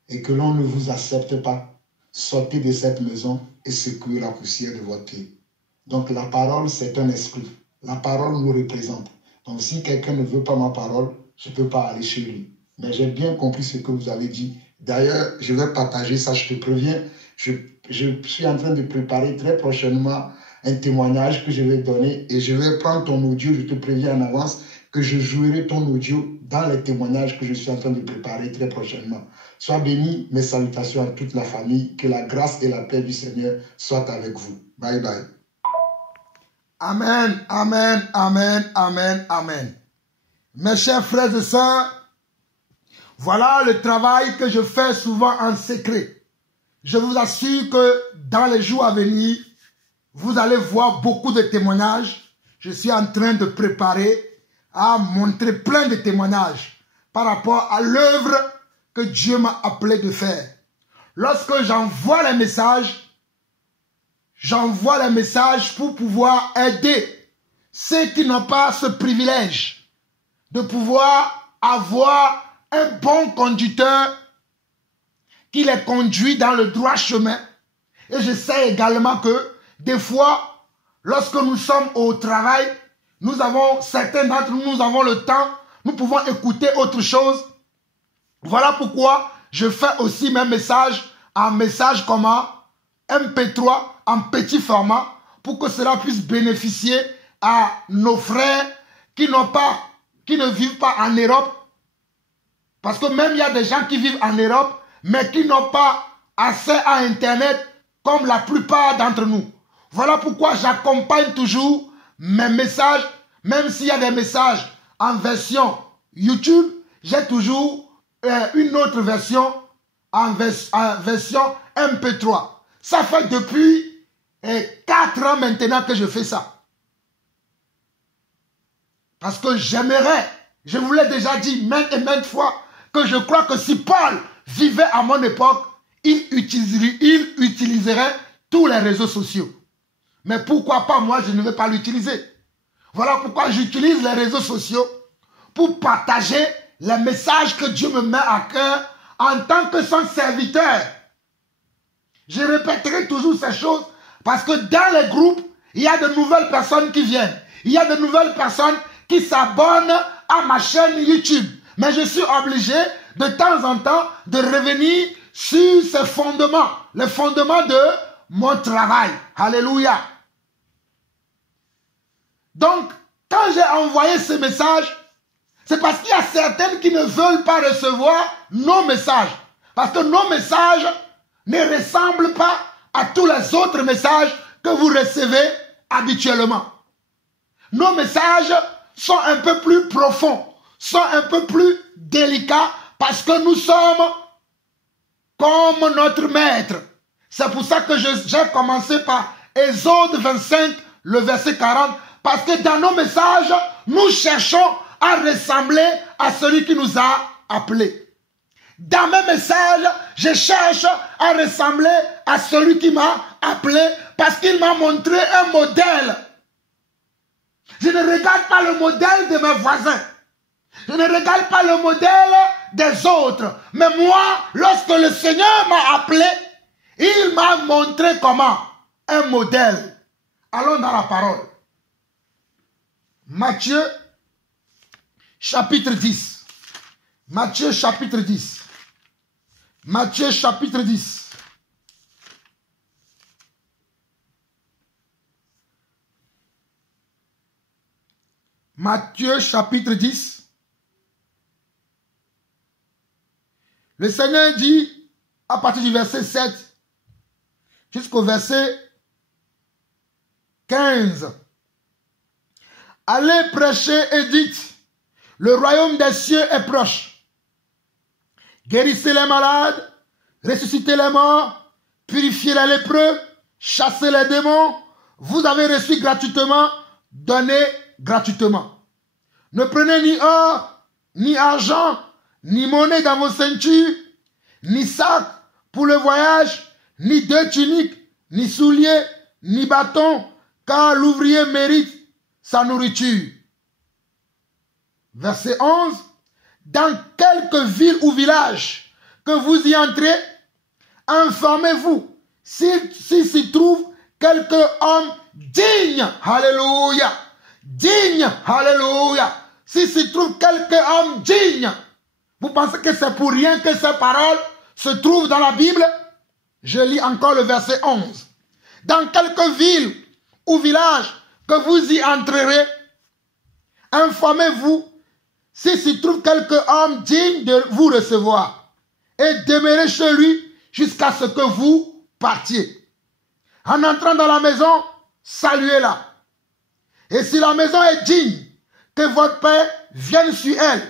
et que l'on ne vous accepte pas, sortez de cette maison et secouez la poussière de votre pied. Donc la parole, c'est un esprit. La parole nous représente. Donc si quelqu'un ne veut pas ma parole, je ne peux pas aller chez lui. Mais j'ai bien compris ce que vous avez dit. D'ailleurs, je vais partager ça, je te préviens. Je suis en train de préparer très prochainement un témoignage que je vais donner et je vais prendre ton audio, je te préviens en avance que je jouerai ton audio dans les témoignages que je suis en train de préparer très prochainement. Sois béni, mes salutations à toute la famille, que la grâce et la paix du Seigneur soient avec vous. Bye bye. Amen, amen, amen, amen, amen. Mes chers frères et sœurs, voilà le travail que je fais souvent en secret. Je vous assure que dans les jours à venir, vous allez voir beaucoup de témoignages. Je suis en train de préparer à montrer plein de témoignages par rapport à l'œuvre que Dieu m'a appelé de faire. Lorsque j'envoie les messages pour pouvoir aider ceux qui n'ont pas ce privilège de pouvoir avoir un bon conducteur qui les conduit dans le droit chemin. Et je sais également que des fois, lorsque nous sommes au travail, certains d'entre nous avons le temps, nous pouvons écouter autre chose. Voilà pourquoi je fais aussi mes messages en message commun, MP3, en petit format, pour que cela puisse bénéficier à nos frères qui ne vivent pas en Europe. Parce que même il y a des gens qui vivent en Europe, mais qui n'ont pas accès à Internet comme la plupart d'entre nous. Voilà pourquoi j'accompagne toujours mes messages, même s'il y a des messages en version YouTube, j'ai toujours une autre version en version MP3. Ça fait depuis 4 ans maintenant que je fais ça. Parce que j'aimerais, je vous l'ai déjà dit maintes et maintes fois, que je crois que si Paul vivait à mon époque, il utiliserait tous les réseaux sociaux. Mais pourquoi pas moi, je ne vais pas l'utiliser. Voilà pourquoi j'utilise les réseaux sociaux pour partager les messages que Dieu me met à cœur en tant que son serviteur. Je répéterai toujours ces choses parce que dans les groupes, il y a de nouvelles personnes qui viennent. Il y a de nouvelles personnes qui s'abonnent à ma chaîne YouTube. Mais je suis obligé de temps en temps de revenir sur ces fondements, les fondements de mon travail. Alléluia. Donc, quand j'ai envoyé ce message, c'est parce qu'il y a certaines qui ne veulent pas recevoir nos messages. Parce que nos messages ne ressemblent pas à tous les autres messages que vous recevez habituellement. Nos messages sont un peu plus profonds, sont un peu plus délicats parce que nous sommes comme notre maître. C'est pour ça que j'ai commencé par Exode 25, le verset 40, parce que dans nos messages, nous cherchons à ressembler à celui qui nous a appelés. Dans mes messages, je cherche à ressembler à celui qui m'a appelé parce qu'il m'a montré un modèle. Je ne regarde pas le modèle de mes voisins. Je ne regarde pas le modèle des autres. Mais moi, lorsque le Seigneur m'a appelé, il m'a montré comment? Un modèle. Allons dans la parole. Matthieu, chapitre 10. Matthieu, chapitre 10. Matthieu, chapitre 10. Matthieu, chapitre 10. Le Seigneur dit, à partir du verset 7 jusqu'au verset 15, allez prêcher et dites, le royaume des cieux est proche. Guérissez les malades, ressuscitez les morts, purifiez les lépreux, chassez les démons. Vous avez reçu gratuitement, donnez gratuitement. Ne prenez ni or, ni argent, ni monnaie dans vos ceintures, ni sac pour le voyage, ni deux tuniques, ni souliers, ni bâton, car l'ouvrier mérite sa nourriture. Verset 11. Dans quelque ville ou village que vous y entrez, informez-vous s'y trouve quelque homme digne, alléluia, digne, alléluia, s'y trouve quelque homme digne. Vous pensez que c'est pour rien que ces paroles se trouvent dans la Bible? Je lis encore le verset 11. Dans quelque ville ou village que vous y entrerez, informez-vous s'y trouve quelque homme digne de vous recevoir et demeurez chez lui jusqu'à ce que vous partiez. En entrant dans la maison, saluez-la. Et si la maison est digne, que votre Père vienne sur elle.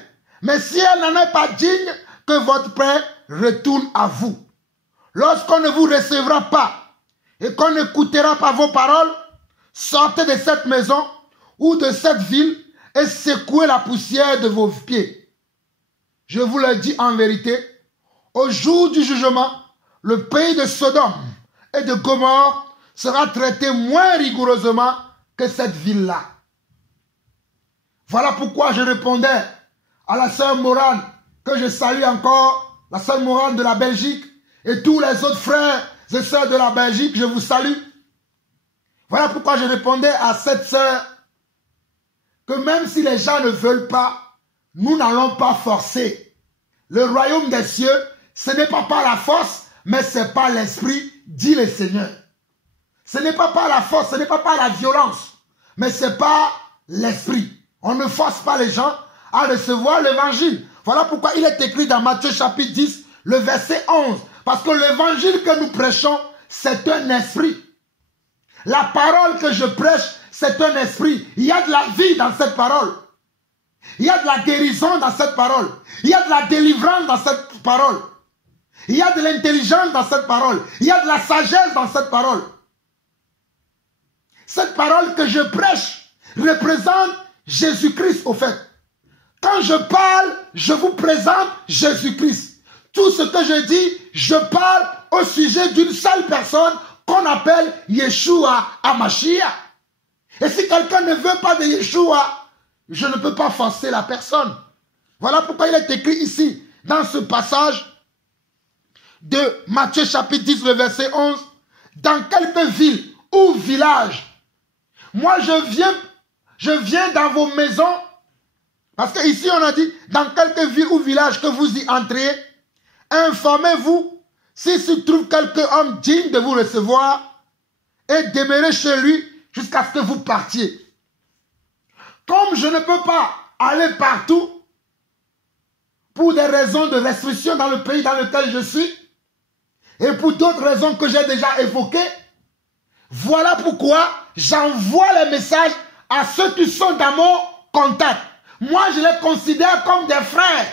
Mais si elle n'en est pas digne, que votre Père retourne à vous. Lorsqu'on ne vous recevra pas et qu'on n'écoutera pas vos paroles, sortez de cette maison ou de cette ville et secouez la poussière de vos pieds. Je vous le dis en vérité, au jour du jugement, le pays de Sodome et de Gomorrhe sera traité moins rigoureusement que cette ville-là. Voilà pourquoi je répondais à la sœur Morane, que je salue encore, la sœur Morane de la Belgique, et tous les autres frères et sœurs de la Belgique, je vous salue. Voilà pourquoi je répondais à cette sœur, que même si les gens ne veulent pas, nous n'allons pas forcer. Le royaume des cieux, ce n'est pas par la force, mais c'est par l'esprit, dit le Seigneur. Ce n'est pas par la force, ce n'est pas par la violence, mais c'est par l'esprit. On ne force pas les gens à recevoir l'évangile. Voilà pourquoi il est écrit dans Matthieu chapitre 10, le verset 11. Parce que l'évangile que nous prêchons, c'est un esprit. La parole que je prêche, c'est un esprit. Il y a de la vie dans cette parole. Il y a de la guérison dans cette parole. Il y a de la délivrance dans cette parole. Il y a de l'intelligence dans cette parole. Il y a de la sagesse dans cette parole. Cette parole que je prêche représente Jésus-Christ au fait. Quand je parle, je vous présente Jésus-Christ. Tout ce que je dis, je parle au sujet d'une seule personne qu'on appelle Yeshua HaMashiach. Et si quelqu'un ne veut pas de Yeshua, je ne peux pas forcer la personne. Voilà pourquoi il est écrit ici, dans ce passage de Matthieu chapitre 10, le verset 11, dans quelques villes ou villages, moi je viens dans vos maisons, parce qu'ici on a dit, dans quelques villes ou villages que vous y entrez, informez-vous s'il se trouve quelque homme digne de vous recevoir et demeurez chez lui jusqu'à ce que vous partiez. Comme je ne peux pas aller partout pour des raisons de restriction dans le pays dans lequel je suis et pour d'autres raisons que j'ai déjà évoquées, Voilà pourquoi j'envoie les messages à ceux qui sont dans mon contact. Moi, je les considère comme des frères.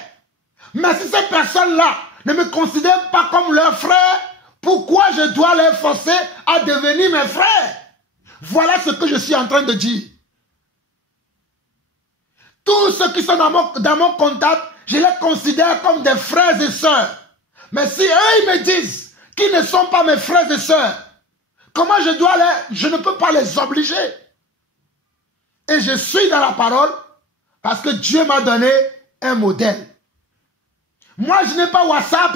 Mais si ces personnes-là ne me considèrent pas comme leurs frères, pourquoi je dois les forcer à devenir mes frères? Voilà ce que je suis en train de dire. Tous ceux qui sont dans mon contact, je les considère comme des frères et sœurs. Mais si eux, ils me disent qu'ils ne sont pas mes frères et sœurs, comment je ne peux pas les obliger. Et je suis dans la parole parce que Dieu m'a donné un modèle. Moi, je n'ai pas WhatsApp,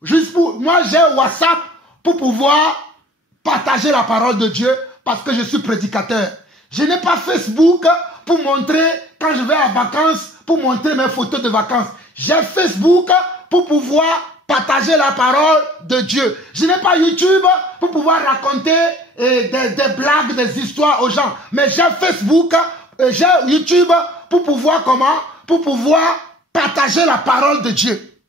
moi j'ai WhatsApp pour pouvoir partager la parole de Dieu parce que je suis prédicateur. Je n'ai pas Facebook pour montrer, quand je vais en vacances, pour montrer mes photos de vacances. J'ai Facebook pour pouvoir partager la parole de Dieu. Je n'ai pas YouTube pour pouvoir raconter des blagues, des histoires aux gens. Mais j'ai Facebook, j'ai YouTube pour pouvoir comment? Pour pouvoir partager la parole de Dieu.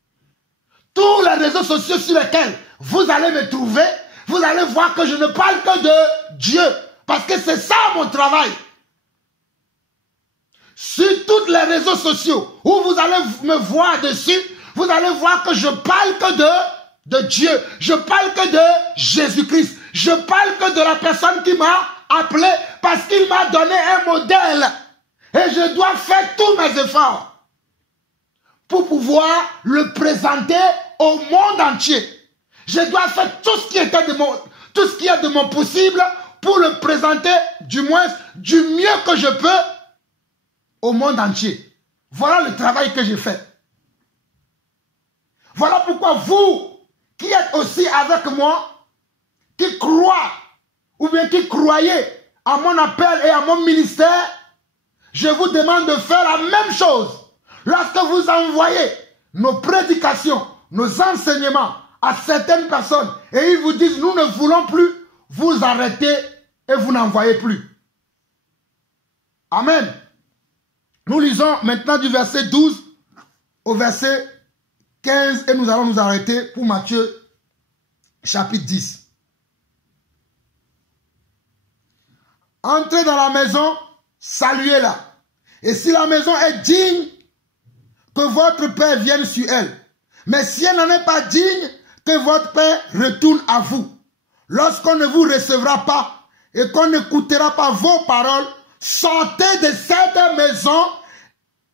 Tous les réseaux sociaux sur lesquels vous allez me trouver, vous allez voir que je ne parle que de Dieu. Parce que c'est ça mon travail. Sur tous les réseaux sociaux où vous allez me voir dessus, vous allez voir que je parle que de Dieu. Je parle que de Jésus-Christ. Je parle que de la personne qui m'a appelé parce qu'il m'a donné un modèle. Et je dois faire tous mes efforts pour pouvoir le présenter au monde entier. Je dois faire tout ce qui est de mon possible pour le présenter du moins du mieux que je peux au monde entier. Voilà le travail que j'ai fait. Voilà pourquoi vous, qui êtes aussi avec moi, qui croient, ou bien qui croyez à mon appel et à mon ministère, je vous demande de faire la même chose. Lorsque vous envoyez nos prédications, nos enseignements à certaines personnes, et ils vous disent, nous ne voulons plus, vous arrêtez et vous n'envoyez plus. Amen. Nous lisons maintenant du verset 12 au verset 15 et nous allons nous arrêter pour Matthieu chapitre 10. Entrez dans la maison, saluez-la. Et si la maison est digne, que votre Père vienne sur elle. Mais si elle n'en est pas digne, que votre Père retourne à vous. Lorsqu'on ne vous recevra pas et qu'on n'écoutera pas vos paroles, sortez de cette maison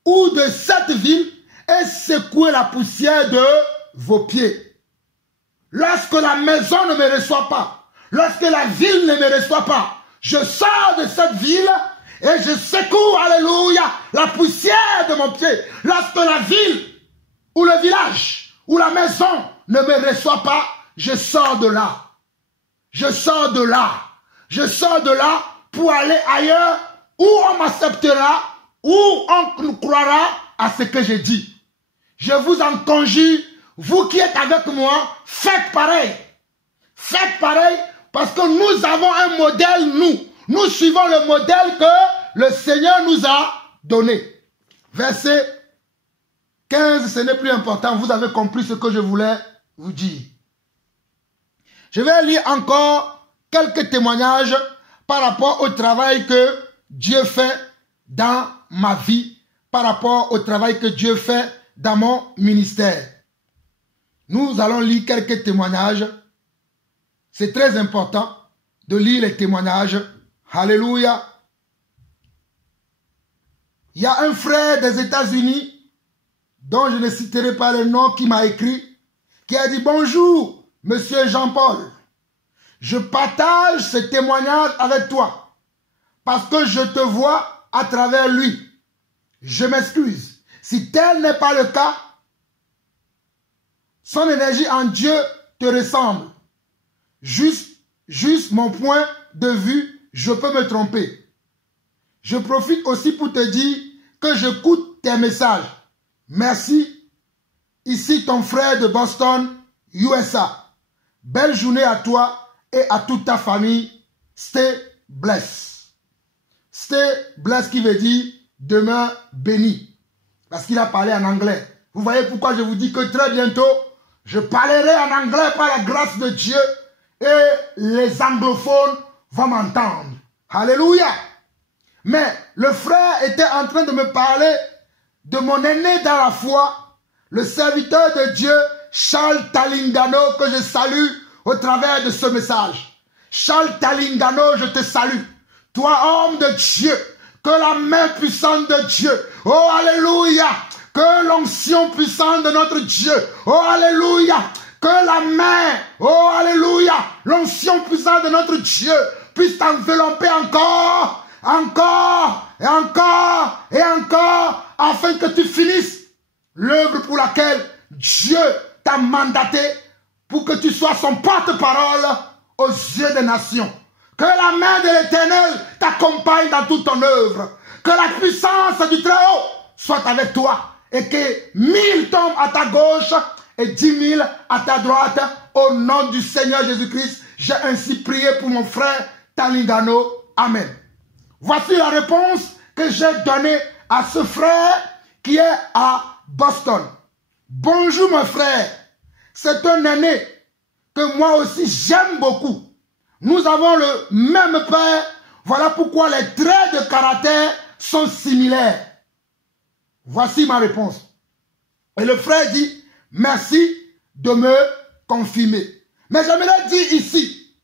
ou de cette ville et secouez la poussière de vos pieds. Lorsque la maison ne me reçoit pas, lorsque la ville ne me reçoit pas, je sors de cette ville et je secoue, alléluia, la poussière de mon pied. Lorsque la ville ou le village ou la maison ne me reçoit pas, je sors de là. Je sors de là. Je sors de là pour aller ailleurs où on m'acceptera, où on croira à ce que je dis. Je vous en conjure, vous qui êtes avec moi, faites pareil. Faites pareil parce que nous avons un modèle, nous. Nous suivons le modèle que le Seigneur nous a donné. Verset 15, ce n'est plus important. Vous avez compris ce que je voulais vous dire. Je vais lire encore quelques témoignages par rapport au travail que Dieu fait dans ma vie, par rapport au travail que Dieu fait dans mon ministère. Nous allons lire quelques témoignages. C'est très important de lire les témoignages. Alléluia. Il y a un frère des États-Unis, dont je ne citerai pas le nom, qui m'a écrit, qui a dit: bonjour, monsieur Jean-Paul. Je partage ce témoignage avec toi parce que je te vois à travers lui. Je m'excuse. Si tel n'est pas le cas, son énergie en Dieu te ressemble. Juste mon point de vue, je peux me tromper. Je profite aussi pour te dire que j'écoute tes messages. Merci. Ici ton frère de Boston, USA. Belle journée à toi et à toute ta famille. Stay blessed. Stay blessed qui veut dire demeure béni. Parce qu'il a parlé en anglais. Vous voyez pourquoi je vous dis que très bientôt, je parlerai en anglais par la grâce de Dieu. Et les anglophones va m'entendre. Alléluia. Mais le frère était en train de me parler de mon aîné dans la foi, le serviteur de Dieu, Charles Talingano, que je salue au travers de ce message. Charles Talingano, je te salue. Toi, homme de Dieu, que la main puissante de Dieu, oh alléluia, que l'onction puissante de notre Dieu, oh alléluia, que la main, oh alléluia, l'onction puissante de notre Dieu puisse t'envelopper encore, encore, et encore, et encore, afin que tu finisses l'œuvre pour laquelle Dieu t'a mandaté, pour que tu sois son porte-parole aux yeux des nations. Que la main de l'Éternel t'accompagne dans toute ton œuvre. Que la puissance du Très-Haut soit avec toi. Et que 1000 tombent à ta gauche et 10 000 à ta droite. Au nom du Seigneur Jésus-Christ, j'ai ainsi prié pour mon frère Talingano. Amen. Voici la réponse que j'ai donnée à ce frère qui est à Boston. Bonjour mon frère. C'est un aîné que moi aussi j'aime beaucoup. Nous avons le même père. Voilà pourquoi les traits de caractère sont similaires. Voici ma réponse. Et le frère dit, merci de me confirmer. Mais j'aimerais dire ici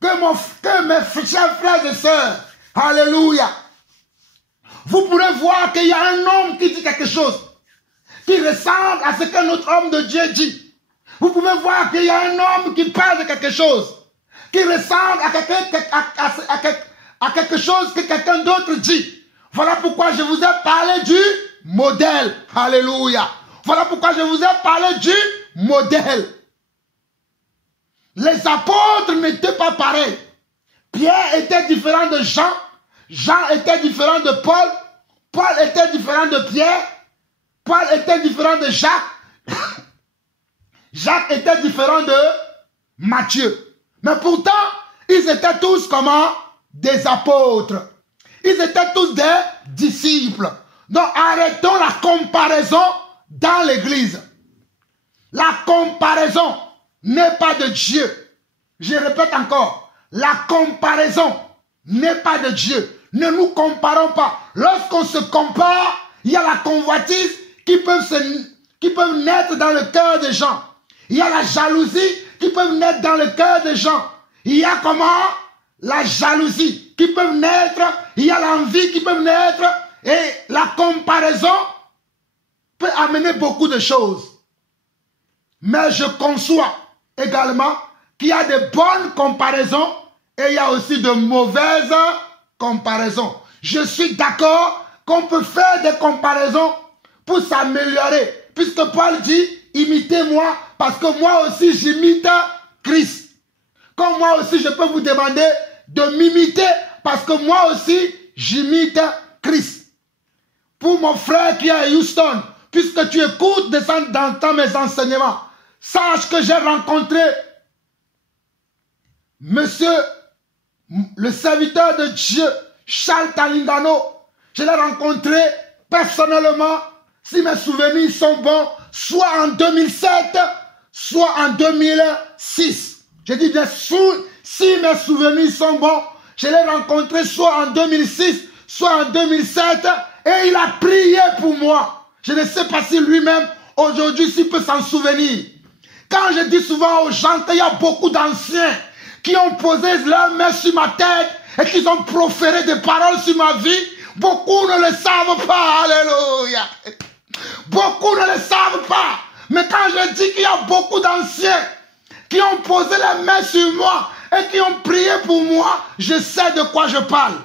que mes chers frères et sœurs, alléluia, vous pourrez voir qu'il y a un homme qui dit quelque chose qui ressemble à ce qu'un autre homme de Dieu dit. Vous pouvez voir qu'il y a un homme qui parle de quelque chose qui ressemble à quelque chose que quelqu'un d'autre dit. Voilà pourquoi je vous ai parlé du modèle. Alléluia. Voilà pourquoi je vous ai parlé du modèle. Les apôtres n'étaient pas pareils. Pierre était différent de Jean. Jean était différent de Paul. Paul était différent de Pierre. Paul était différent de Jacques. Jacques était différent de Matthieu. Mais pourtant, ils étaient tous comment? Des apôtres. Ils étaient tous des disciples. Donc arrêtons la comparaison dans l'église. La comparaison n'est pas de Dieu. Je répète encore, la comparaison n'est pas de Dieu. Ne nous comparons pas. Lorsqu'on se compare, il y a la convoitise qui peuvent naître dans le cœur des gens. Il y a la jalousie qui peut naître dans le cœur des gens. Il y a comment? La jalousie qui peut naître. Il y a l'envie qui peut naître. Et la comparaison peut amener beaucoup de choses. Mais je conçois également qu'il y a de bonnes comparaisons et il y a aussi de mauvaises comparaisons. Je suis d'accord qu'on peut faire des comparaisons pour s'améliorer. Puisque Paul dit, imitez-moi parce que moi aussi j'imite Christ. Comme moi aussi je peux vous demander de m'imiter parce que moi aussi j'imite Christ. Pour mon frère qui est à Houston, puisque tu écoutes dans mes enseignements, sache que j'ai rencontré monsieur le serviteur de Dieu, Charles Talingano. Je l'ai rencontré personnellement, si mes souvenirs sont bons, soit en 2007, soit en 2006. Je dis bien, si mes souvenirs sont bons, je l'ai rencontré soit en 2006, soit en 2007, et il a prié pour moi. Je ne sais pas si lui-même, aujourd'hui, s'il peut s'en souvenir. Quand je dis souvent aux gens qu'il y a beaucoup d'anciens qui ont posé leurs mains sur ma tête et qui ont proféré des paroles sur ma vie, beaucoup ne le savent pas. Alléluia. Beaucoup ne le savent pas. Mais quand je dis qu'il y a beaucoup d'anciens qui ont posé les mains sur moi et qui ont prié pour moi, je sais de quoi je parle.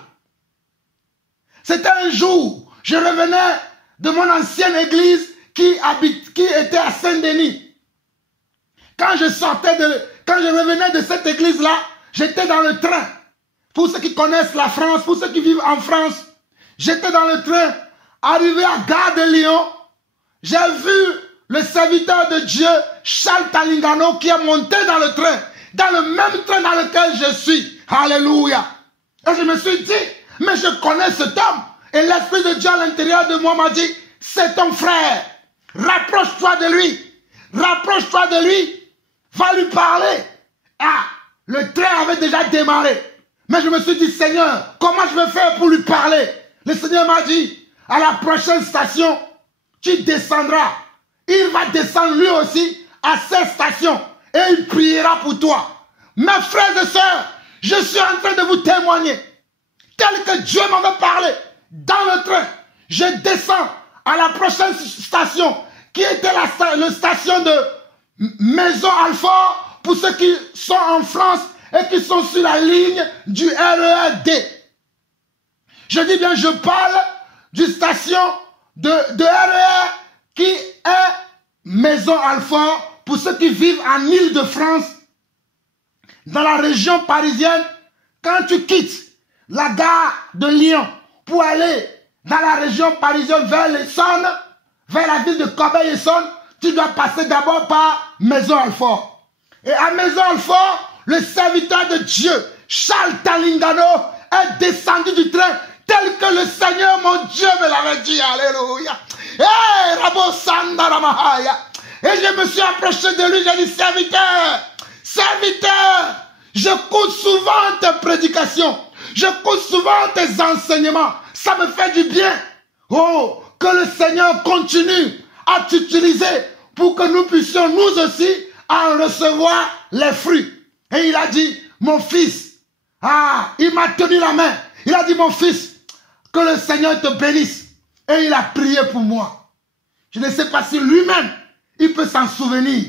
C'était un jour, je revenais de mon ancienne église qui était à Saint-Denis. Quand je revenais de cette église-là, j'étais dans le train. Pour ceux qui connaissent la France, pour ceux qui vivent en France, j'étais dans le train, arrivé à Gare de Lyon, j'ai vu le serviteur de Dieu, Charles Talingano, qui est monté dans le train, dans le même train dans lequel je suis. Alléluia. Et je me suis dit, mais je connais cet homme. Et l'Esprit de Dieu à l'intérieur de moi m'a dit, c'est ton frère. Rapproche-toi de lui. Rapproche-toi de lui. Va lui parler. Ah, le train avait déjà démarré. Mais je me suis dit, Seigneur, comment je vais faire pour lui parler? Le Seigneur m'a dit, à la prochaine station, tu descendras. Il va descendre lui aussi à cette station et il priera pour toi. Mes frères et sœurs, je suis en train de vous témoigner. Tel que Dieu m'avait parlé dans le train, je descends à la prochaine station qui était la station de Maison Alfort pour ceux qui sont en France et qui sont sur la ligne du RERD. Je dis bien, je parle d'une station de RER qui est Maison Alfort pour ceux qui vivent en Île-de-France, dans la région parisienne. Quand tu quittes la gare de Lyon pour aller dans la région parisienne vers l'Essonne, vers la ville de Corbeil-Essonne, tu dois passer d'abord par Maison Alfort. Et à Maison Alfort, le serviteur de Dieu, Charles Talingano, est descendu du train tel que le Seigneur, mon Dieu, me l'avait dit. Alléluia. Hey, Rabo Sandaramahaya. Et je me suis approché de lui, j'ai dit, serviteur, serviteur, j'écoute souvent tes prédications, j'écoute souvent tes enseignements, ça me fait du bien. Oh, que le Seigneur continue à t'utiliser pour que nous puissions nous aussi en recevoir les fruits. Et il a dit, mon fils, il m'a tenu la main, il a dit, mon fils, que le Seigneur te bénisse. Et il a prié pour moi. Je ne sais pas si lui-même, il peut s'en souvenir.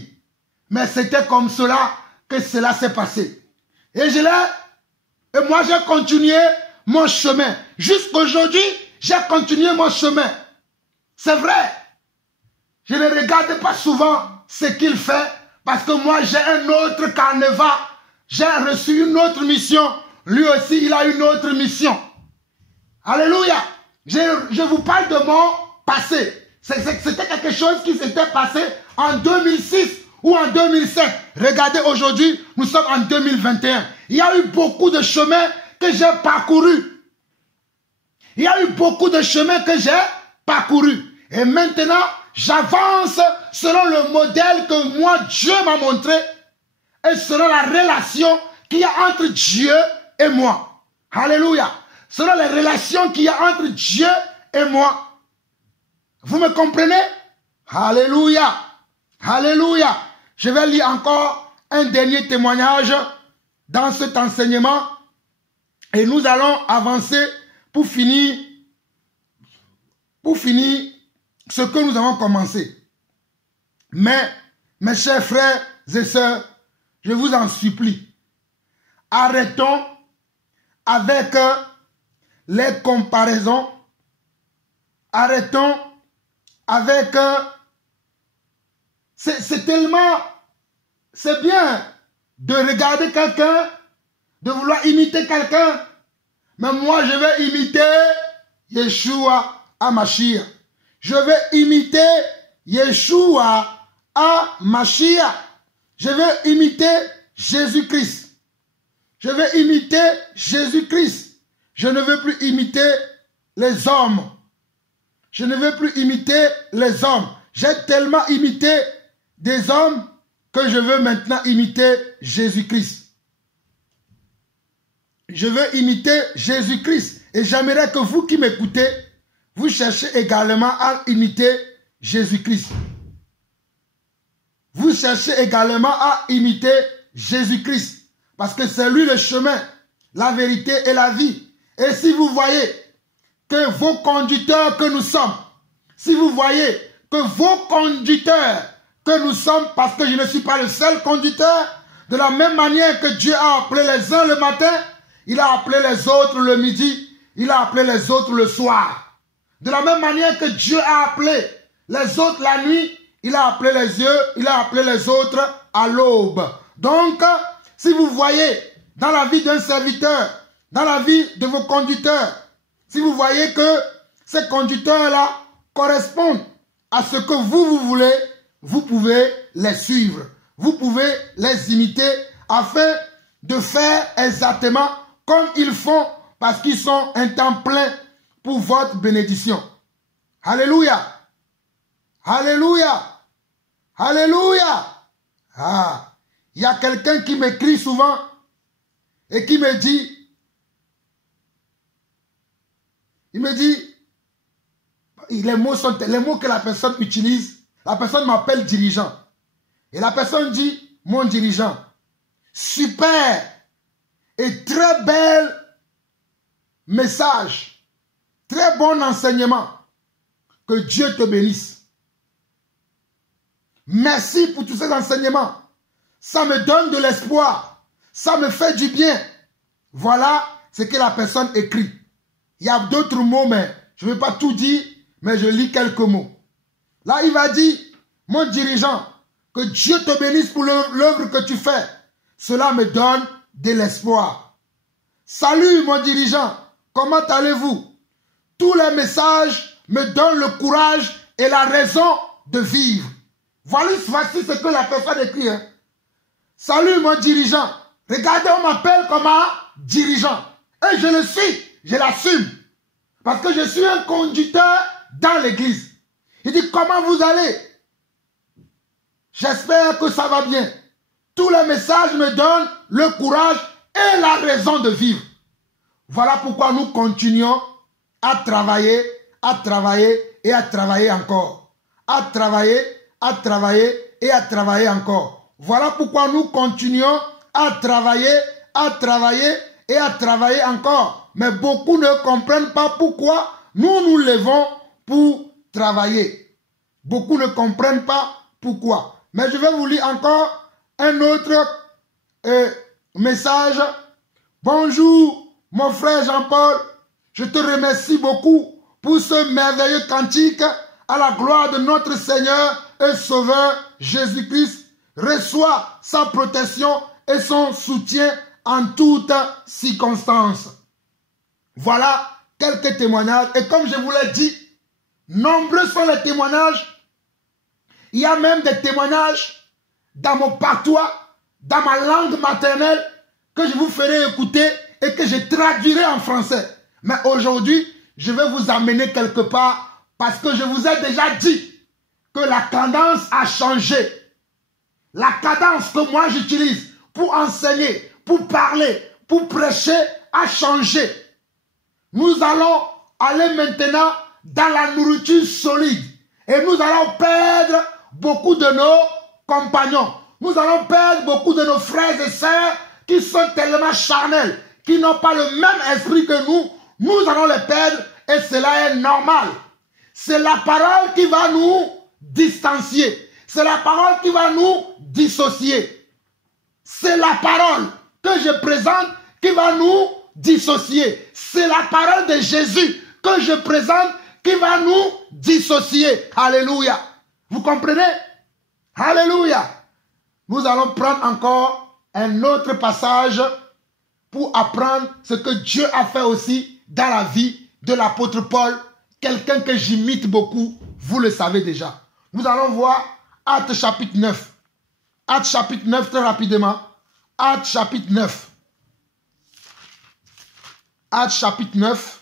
Mais c'était comme cela que cela s'est passé. Et moi j'ai continué mon chemin. Jusqu'aujourd'hui, j'ai continué mon chemin. C'est vrai. Je ne regarde pas souvent ce qu'il fait parce que moi j'ai un autre carnaval. J'ai reçu une autre mission. Lui aussi, il a une autre mission. Alléluia. Je vous parle de mon passé. C'était quelque chose qui s'était passé en 2006 ou en 2007. Regardez, aujourd'hui, nous sommes en 2021. Il y a eu beaucoup de chemins que j'ai parcourus. Il y a eu beaucoup de chemins que j'ai parcourus. Et maintenant, j'avance selon le modèle que moi, Dieu m'a montré et selon la relation qu'il y a entre Dieu et moi. Alléluia. Selon les relations qu'il y a entre Dieu et moi. Vous me comprenez? Alléluia. Alléluia. Je vais lire encore un dernier témoignage dans cet enseignement et nous allons avancer pour finir ce que nous avons commencé. Mais, mes chers frères et sœurs, je vous en supplie, arrêtons avec les comparaisons, arrêtons avec... c'est tellement... C'est bien de regarder quelqu'un, de vouloir imiter quelqu'un, mais moi je vais imiter Yeshua HaMashiach. Je vais imiter Yeshua HaMashiach. Je vais imiter Jésus-Christ. Je vais imiter Jésus-Christ. Je ne veux plus imiter les hommes. Je ne veux plus imiter les hommes. J'ai tellement imité des hommes que je veux maintenant imiter Jésus-Christ. Je veux imiter Jésus-Christ. Et j'aimerais que vous qui m'écoutez, vous cherchez également à imiter Jésus-Christ. Vous cherchez également à imiter Jésus-Christ. Parce que c'est lui le chemin, la vérité et la vie. Et si vous voyez que vos conducteurs que nous sommes, si vous voyez que vos conducteurs que nous sommes, parce que je ne suis pas le seul conducteur, de la même manière que Dieu a appelé les uns le matin, il a appelé les autres le midi, il a appelé les autres le soir. De la même manière que Dieu a appelé les autres la nuit, il a appelé les autres à l'aube. Donc, si vous voyez dans la vie d'un serviteur, dans la vie de vos conducteurs, si vous voyez que ces conducteurs-là correspondent à ce que vous voulez, vous pouvez les suivre. Vous pouvez les imiter afin de faire exactement comme ils font parce qu'ils sont un temps plein pour votre bénédiction. Alléluia. Alléluia. Alléluia. Ah, il y a quelqu'un qui m'écrit souvent et qui me dit, Il me dit, les mots que la personne utilise, la personne m'appelle dirigeant. Et la personne dit, mon dirigeant, super et très bel message, très bon enseignement. Que Dieu te bénisse. Merci pour tous ces enseignements. Ça me donne de l'espoir. Ça me fait du bien. Voilà ce que la personne écrit. Il y a d'autres mots, mais je ne vais pas tout dire, mais je lis quelques mots. Là, il va dire, mon dirigeant, que Dieu te bénisse pour l'œuvre que tu fais. Cela me donne de l'espoir. Salut, mon dirigeant. Comment allez-vous? Tous les messages me donnent le courage et la raison de vivre. Voici ce que la personne écrit. Hein. Salut, mon dirigeant. Regardez, on m'appelle comme un dirigeant. Et je le suis. Je l'assume. Parce que je suis un conducteur dans l'église. Il dit, comment vous allez? J'espère que ça va bien. Tous les messages me donnent le courage et la raison de vivre. Voilà pourquoi nous continuons à travailler et à travailler encore. À travailler et à travailler encore. Voilà pourquoi nous continuons à travailler et à travailler encore. Mais beaucoup ne comprennent pas pourquoi nous nous levons pour travailler. Beaucoup ne comprennent pas pourquoi. Mais je vais vous lire encore un autre message. Bonjour, mon frère Jean-Paul. Je te remercie beaucoup pour ce merveilleux cantique à la gloire de notre Seigneur et Sauveur Jésus-Christ. Reçois sa protection et son soutien en toutes circonstances. Voilà quelques témoignages. Et comme je vous l'ai dit, nombreux sont les témoignages. Il y a même des témoignages dans mon patois, dans ma langue maternelle, que je vous ferai écouter et que je traduirai en français. Mais aujourd'hui, je vais vous amener quelque part parce que je vous ai déjà dit que la cadence a changé. La cadence que moi j'utilise pour enseigner, pour parler, pour prêcher a changé. Nous allons aller maintenant dans la nourriture solide et nous allons perdre beaucoup de nos compagnons. Nous allons perdre beaucoup de nos frères et sœurs qui sont tellement charnels, qui n'ont pas le même esprit que nous. Nous allons les perdre et cela est normal. C'est la parole qui va nous distancier. C'est la parole qui va nous dissocier. C'est la parole que je présente qui va nous dissocier. C'est la parole de Jésus que je présente qui va nous dissocier. Alléluia. Vous comprenez? Alléluia. Nous allons prendre encore un autre passage pour apprendre ce que Dieu a fait aussi dans la vie de l'apôtre Paul, quelqu'un que j'imite beaucoup, vous le savez déjà. Nous allons voir Actes chapitre 9. Actes chapitre 9 très rapidement. Actes chapitre 9. Actes chapitre 9.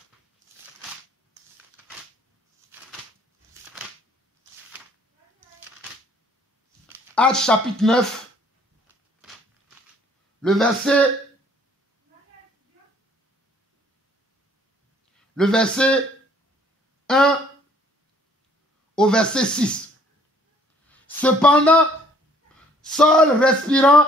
Actes chapitre 9. Le verset 1 au verset 6. Cependant, Saul respirant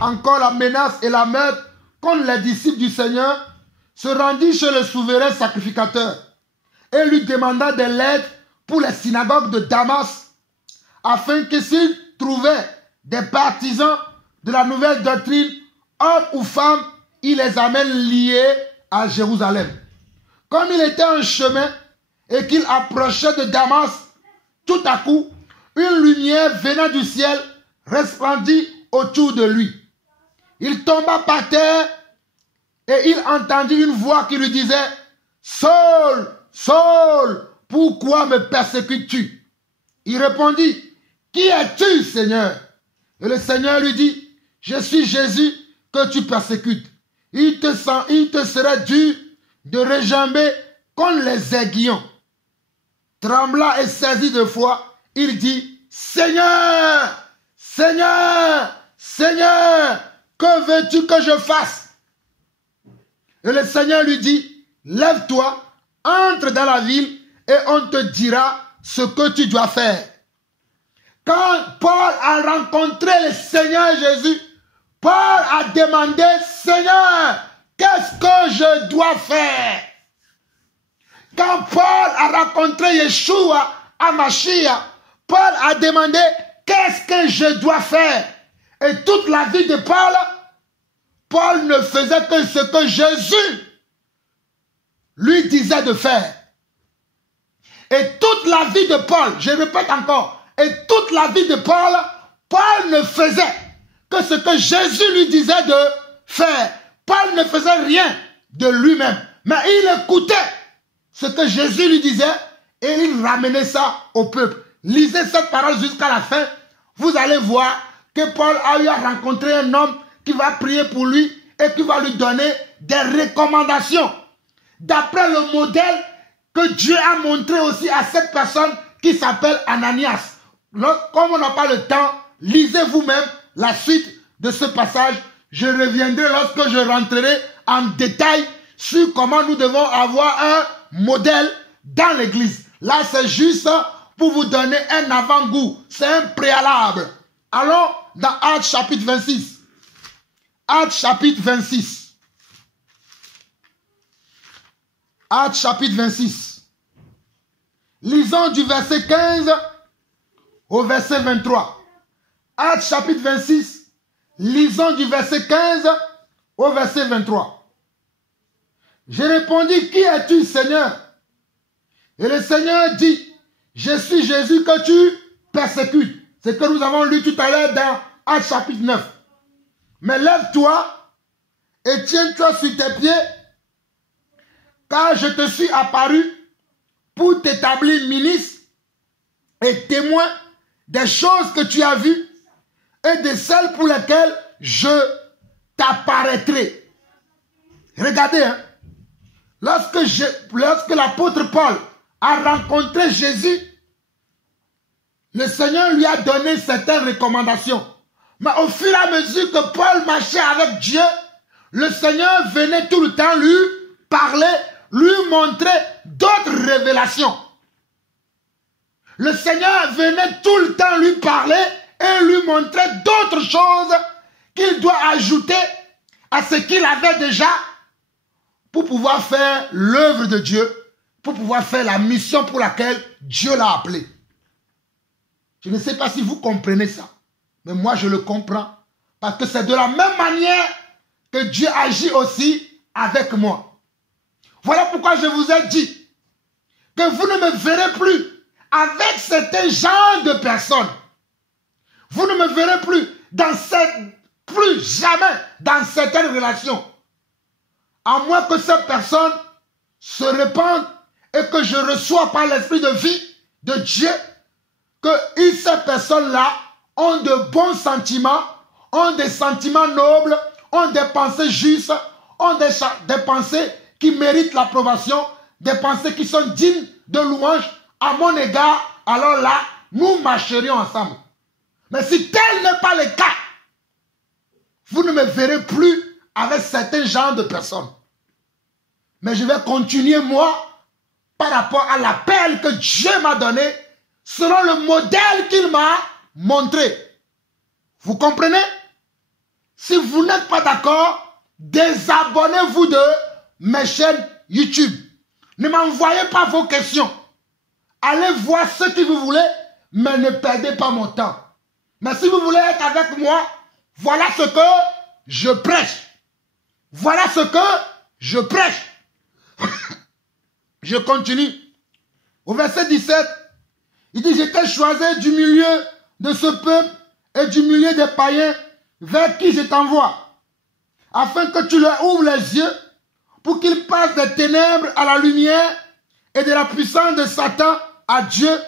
encore la menace et la meurtre contre les disciples du Seigneur, se rendit chez le souverain sacrificateur et lui demanda des lettres pour les synagogues de Damas, afin que s'il trouvait des partisans de la nouvelle doctrine, hommes ou femmes, il les amène liés à Jérusalem. Comme il était en chemin et qu'il approchait de Damas, tout à coup, une lumière venant du ciel resplendit autour de lui. Il tomba par terre et il entendit une voix qui lui disait « Saul, Saul, pourquoi me persécutes-tu » Il répondit « Qui es-tu, Seigneur » Et le Seigneur lui dit « Je suis Jésus que tu persécutes. Il te serait dû de rejamber contre les aiguillons. » Tremblant et saisi de foi, il dit « Seigneur, Seigneur, Seigneur, que veux-tu que je fasse » Et le Seigneur lui dit, lève-toi, entre dans la ville et on te dira ce que tu dois faire. Quand Paul a rencontré le Seigneur Jésus, Paul a demandé, Seigneur, qu'est-ce que je dois faire? Quand Paul a rencontré Yeshua à Mashiach, Paul a demandé, qu'est-ce que je dois faire? Et toute la vie de Paul, Paul ne faisait que ce que Jésus lui disait de faire. Et toute la vie de Paul, je répète encore, et toute la vie de Paul, Paul ne faisait que ce que Jésus lui disait de faire. Paul ne faisait rien de lui-même, mais il écoutait ce que Jésus lui disait et il ramenait ça au peuple. Lisez cette parole jusqu'à la fin, vous allez voir que Paul a eu à rencontrer un homme qui va prier pour lui et qui va lui donner des recommandations d'après le modèle que Dieu a montré aussi à cette personne qui s'appelle Ananias. Comme on n'a pas le temps, lisez vous-même la suite de ce passage. Je reviendrai lorsque je rentrerai en détail sur comment nous devons avoir un modèle dans l'église. Là, c'est juste pour vous donner un avant-goût. C'est un préalable. Allons dans Actes chapitre 26. Actes chapitre 26. Actes chapitre 26. Lisons du verset 15 au verset 23. Actes chapitre 26. Lisons du verset 15 au verset 23. Je répondis, qui es-tu, Seigneur? Et le Seigneur dit, je suis Jésus que tu persécutes. C'est ce que nous avons lu tout à l'heure dans Actes chapitre 9. Mais lève-toi et tiens-toi sur tes pieds, car je te suis apparu pour t'établir ministre et témoin des choses que tu as vues et de celles pour lesquelles je t'apparaîtrai. Regardez, hein, lorsque l'apôtre Paul a rencontré Jésus, le Seigneur lui a donné certaines recommandations. Mais au fur et à mesure que Paul marchait avec Dieu, le Seigneur venait tout le temps lui parler, lui montrer d'autres révélations. Le Seigneur venait tout le temps lui parler et lui montrer d'autres choses qu'il doit ajouter à ce qu'il avait déjà pour pouvoir faire l'œuvre de Dieu, pour pouvoir faire la mission pour laquelle Dieu l'a appelé. Je ne sais pas si vous comprenez ça, mais moi je le comprends. Parce que c'est de la même manière que Dieu agit aussi avec moi. Voilà pourquoi je vous ai dit que vous ne me verrez plus avec certains genres de personnes. Vous ne me verrez plus jamais dans certaines relations. À moins que cette personne se répande et que je reçois par l'esprit de vie de Dieu que ces personnes-là ont de bons sentiments, ont des sentiments nobles, ont des pensées justes, ont des pensées qui méritent l'approbation, des pensées qui sont dignes de louange à mon égard, alors là, nous marcherions ensemble. Mais si tel n'est pas le cas, vous ne me verrez plus avec certains genres de personnes. Mais je vais continuer, moi, par rapport à l'appel que Dieu m'a donné, selon le modèle qu'il m'a montré. Vous comprenez? Si vous n'êtes pas d'accord, désabonnez-vous de mes chaînes YouTube. Ne m'envoyez pas vos questions. Allez voir ce que vous voulez, mais ne perdez pas mon temps. Mais si vous voulez être avec moi, voilà ce que je prêche. Voilà ce que je prêche. Je continue. Au verset 17, il dit, je t'ai choisi du milieu de ce peuple et du milieu des païens vers qui je t'envoie, afin que tu leur ouvres les yeux pour qu'ils passent des ténèbres à la lumière et de la puissance de Satan à Dieu,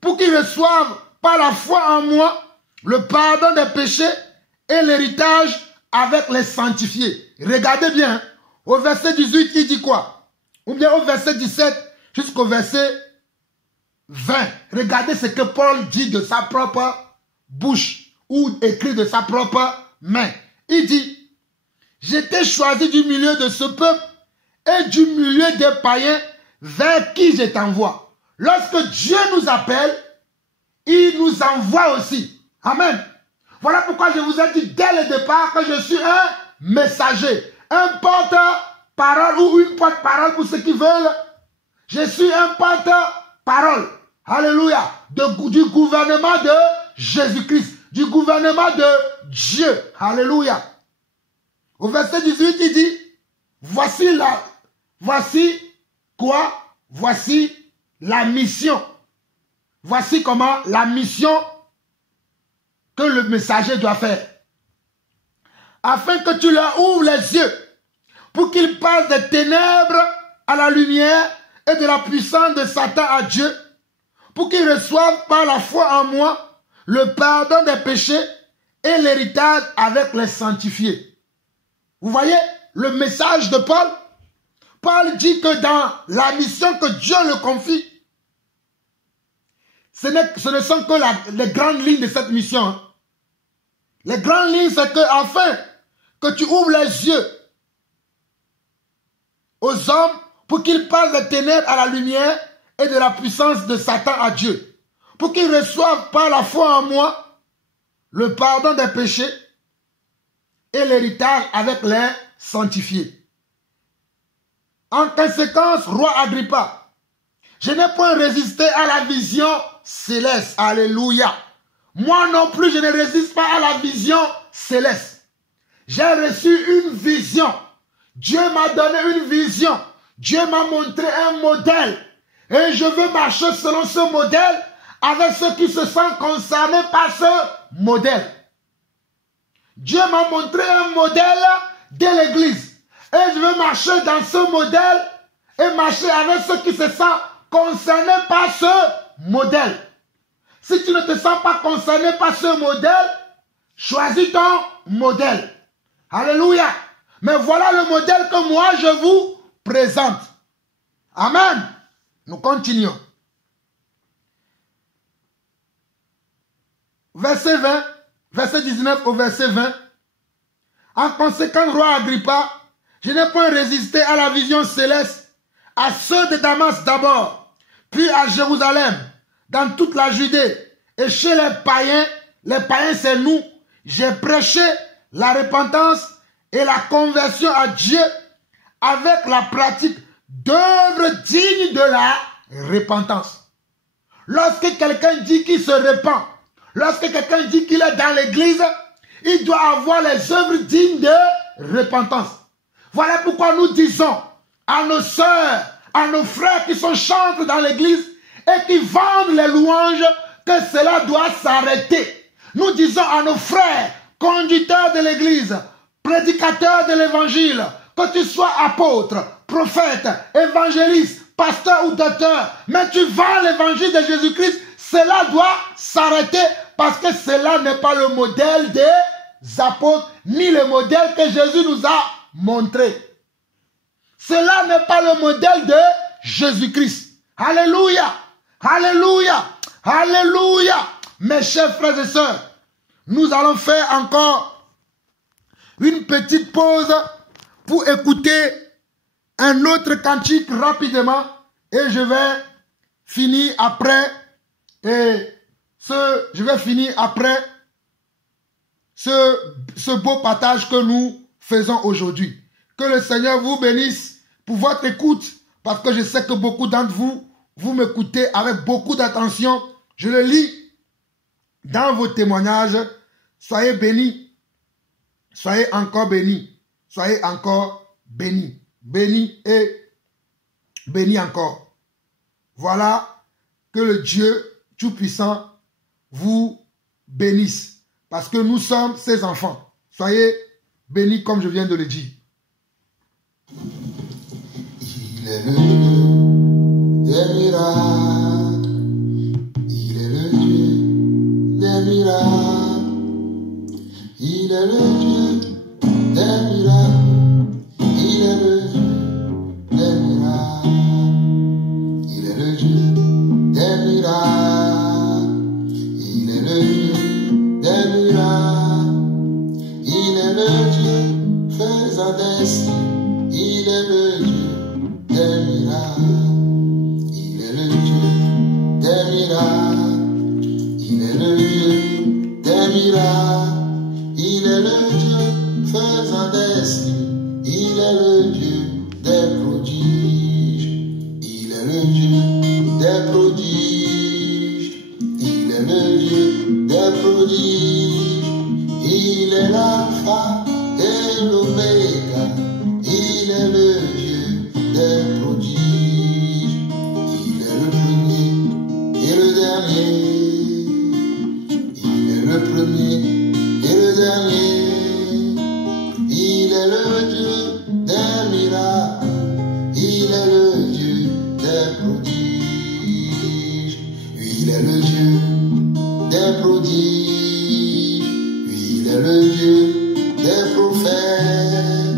pour qu'ils reçoivent par la foi en moi le pardon des péchés et l'héritage avec les sanctifiés. Regardez bien, au verset 18, il dit quoi? Ou bien au verset 17 jusqu'au verset 20. Regardez ce que Paul dit de sa propre bouche ou écrit de sa propre main. Il dit, j'étais choisi du milieu de ce peuple et du milieu des païens vers qui je t'envoie. Lorsque Dieu nous appelle, il nous envoie aussi. Amen. Voilà pourquoi je vous ai dit dès le départ que je suis un messager, un porte-parole ou une porte-parole pour ceux qui veulent. Je suis un porte-parole. Alléluia. Du gouvernement de Jésus-Christ, du gouvernement de Dieu. Alléluia. Au verset 18, il dit, voici la mission. Voici comment la mission que le messager doit faire. Afin que tu leur ouvres les yeux pour qu'ils passent des ténèbres à la lumière et de la puissance de Satan à Dieu, pour qu'ils reçoivent par la foi en moi le pardon des péchés et l'héritage avec les sanctifiés. Vous voyez le message de Paul? Paul dit que dans la mission que Dieu le confie, ce ne sont que les grandes lignes de cette mission. Hein. Les grandes lignes, c'est que afin que tu ouvres les yeux aux hommes pour qu'ils passent des ténèbres à la lumière et de la puissance de Satan à Dieu, pour qu'ils reçoivent par la foi en moi le pardon des péchés et l'héritage avec les sanctifiés. En conséquence, roi Agrippa, je n'ai point résisté à la vision céleste. Alléluia. Moi non plus, je ne résiste pas à la vision céleste. J'ai reçu une vision. Dieu m'a donné une vision. Dieu m'a montré un modèle. Et je veux marcher selon ce modèle avec ceux qui se sentent concernés par ce modèle. Dieu m'a montré un modèle de l'Église. Et je veux marcher dans ce modèle et marcher avec ceux qui se sentent concernés par ce modèle. Si tu ne te sens pas concerné par ce modèle, choisis ton modèle. Alléluia. Mais voilà le modèle que moi je vous présente. Amen. Nous continuons. Verset 20, verset 19 au verset 20. En conséquence, roi Agrippa, je n'ai point résisté à la vision céleste, à ceux de Damas d'abord, puis à Jérusalem, dans toute la Judée, et chez les païens c'est nous, j'ai prêché la repentance et la conversion à Dieu avec la pratique d'œuvres dignes de la repentance. Lorsque quelqu'un dit qu'il se repent, lorsque quelqu'un dit qu'il est dans l'église, il doit avoir les œuvres dignes de repentance. Voilà pourquoi nous disons à nos sœurs, à nos frères qui sont chantres dans l'église et qui vendent les louanges que cela doit s'arrêter. Nous disons à nos frères, conducteurs de l'église, prédicateurs de l'évangile, que tu sois apôtre, prophète, évangéliste, pasteur ou docteur, mais tu vends l'évangile de Jésus-Christ, cela doit s'arrêter parce que cela n'est pas le modèle des apôtres, ni le modèle que Jésus nous a montré. Cela n'est pas le modèle de Jésus-Christ. Alléluia, alléluia, alléluia. Mes chers frères et sœurs, nous allons faire encore une petite pause pour écouter un autre cantique rapidement et je vais finir après ce beau partage que nous faisons aujourd'hui. Que le Seigneur vous bénisse pour votre écoute parce que je sais que beaucoup d'entre vous, vous m'écoutez avec beaucoup d'attention. Je le lis dans vos témoignages. Soyez bénis. Soyez encore bénis. Soyez encore bénis. Bénis et bénis encore. Voilà, que le Dieu Tout-Puissant vous bénisse. Parce que nous sommes ses enfants. Soyez bénis comme je viens de le dire. Il est le Dieu des miracles. Il est le Dieu des miracles. Il est le Dieu des miracles. Il est le Dieu des miracles. Il est le Dieu des miracles. Il est le Dieu des miracles. Il est le Dieu faisant. miracles. Il est le Dieu des miracles. Il est le Dieu faisant des signes. Il est le Dieu des prodiges. Il est le Dieu des prodiges. Il est le Dieu des prodiges. Il est l'alpha et l'oméga. Il est le Dieu des prodiges. Il est le premier et le dernier. Il est le premier et le dernier. Il est le Dieu des miracles. Il est le Dieu des prodiges. Il est le Dieu des prodiges. Il est le Dieu des prophètes.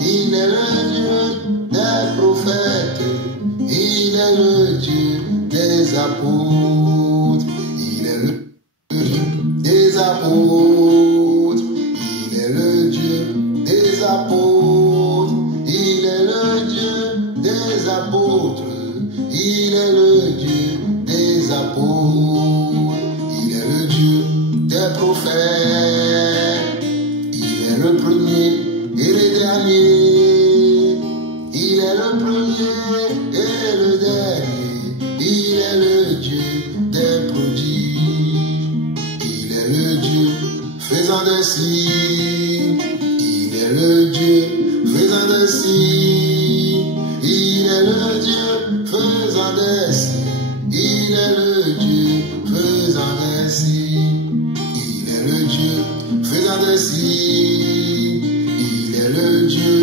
Il est le Dieu des prophètes. Il est le Dieu des apôtres. Il est le Dieu des apôtres. Il est le Dieu des apôtres. Il est le Dieu des apôtres. Il est le Dieu des apôtres. Il est le Dieu des prophètes. Il est le premier et le dernier. Il est le premier et le dernier. Il est le Dieu des prodiges. Il est le Dieu faisant des signes. Il est le Dieu faisant des signes. Il est le Dieu faisant des signes. Il est le Dieu faisant des signes. Il est le Dieu faisant des signes. Il est le Dieu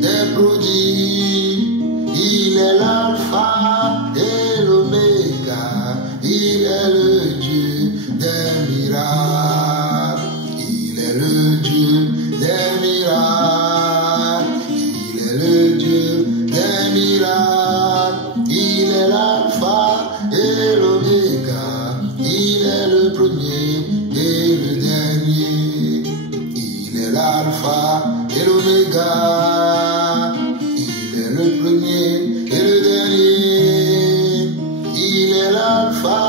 des prodiges. Il est l'alpha et l'oméga. Il est le Dieu des miracles. Il est le Dieu des miracles. Il est le Dieu des miracles. Il est l'alpha et l'oméga. Il est le premier et le dernier. Il est l'alpha et l'oméga. Il est le premier et le dernier. Il est l'alpha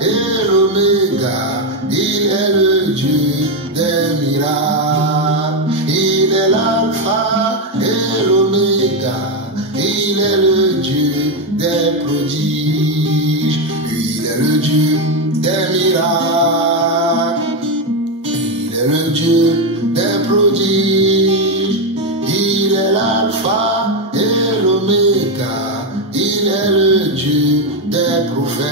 et l'oméga. Il est le Dieu des miracles. Il est l'alpha et l'oméga. Il est le Dieu des prodiges. Il est le Dieu des miracles. Il est le Dieu des prodiges. Il est l'alpha et l'oméga. Il est le Dieu des prophètes.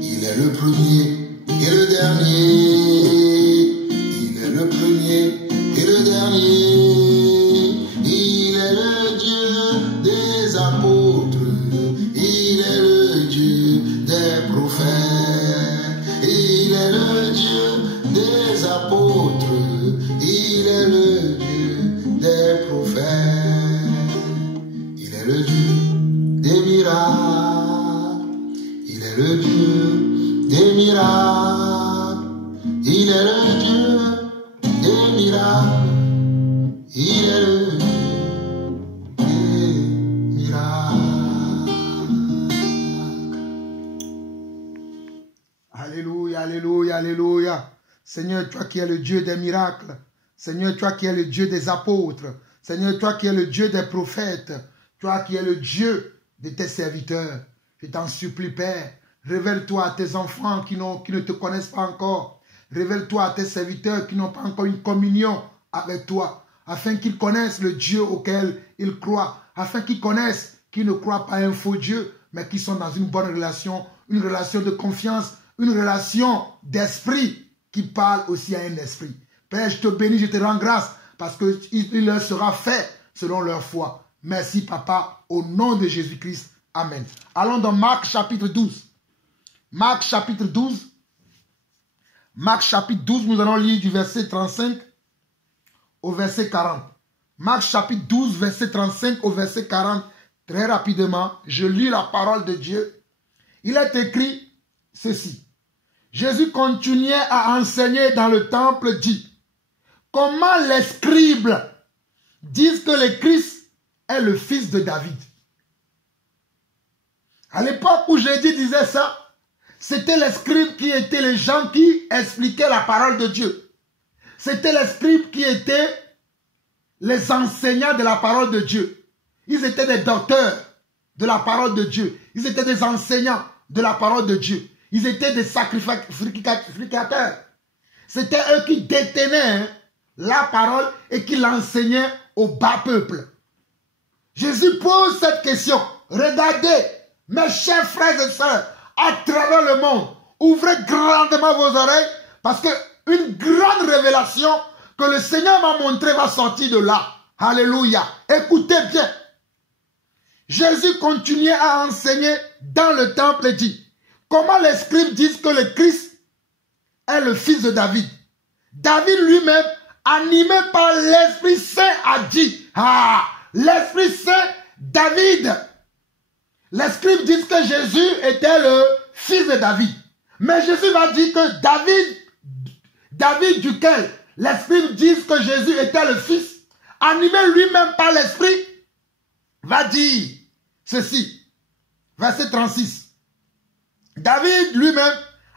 Il est le premier et le dernier. Il est le premier et le dernier. Il est le Dieu des apôtres. Il est le Dieu des prophètes. Il est le Dieu des apôtres. Il est le Dieu des prophètes. Il est le Dieu des miracles. Il est le Dieu des miracles. Il est le Dieu des miracles. Il est le Dieu des miracles. Alléluia, alléluia, alléluia. Seigneur, toi qui es le Dieu des miracles. Seigneur, toi qui es le Dieu des apôtres. Seigneur, toi qui es le Dieu des prophètes. Toi qui es le Dieu de tes serviteurs. Je t'en supplie, Père. Révèle-toi à tes enfants qui ne te connaissent pas encore. Révèle-toi à tes serviteurs qui n'ont pas encore une communion avec toi. Afin qu'ils connaissent le Dieu auquel ils croient. Afin qu'ils connaissent qu'ils ne croient pas à un faux Dieu, mais qu'ils sont dans une bonne relation, une relation de confiance, une relation d'esprit qui parle aussi à un esprit. Père, je te bénis, je te rends grâce parce qu'il leur sera fait selon leur foi. Merci, Papa, au nom de Jésus-Christ. Amen. Allons dans Marc chapitre 12. Marc chapitre 12. Marc chapitre 12, nous allons lire du verset 35 au verset 40. Marc chapitre 12, verset 35 au verset 40. Très rapidement, je lis la parole de Dieu. Il est écrit ceci. Jésus continuait à enseigner dans le temple, dit: comment les scribes disent que le Christ est le fils de David? À l'époque où Jésus disait ça, c'était les scribes qui étaient les gens qui expliquaient la parole de Dieu. C'était les scribes qui étaient les enseignants de la parole de Dieu. Ils étaient des docteurs de la parole de Dieu. Ils étaient des enseignants de la parole de Dieu. Ils étaient des sacrificateurs. C'était eux qui détenaient la parole et qui l'enseignaient au bas peuple. Jésus pose cette question. Regardez, mes chers frères et sœurs, à travers le monde, ouvrez grandement vos oreilles parce qu'une grande révélation que le Seigneur m'a montrée va sortir de là. Alléluia. Écoutez bien. Jésus continuait à enseigner dans le temple et dit, comment les scribes disent que le Christ est le fils de David. David lui-même, animé par l'Esprit Saint, a dit, l'Esprit Saint, David. Les scribes disent que Jésus était le fils de David. Mais Jésus va dire que David duquel les scribes disent que Jésus était le fils, animé lui-même par l'Esprit, va dire ceci. Verset 36. David lui-même,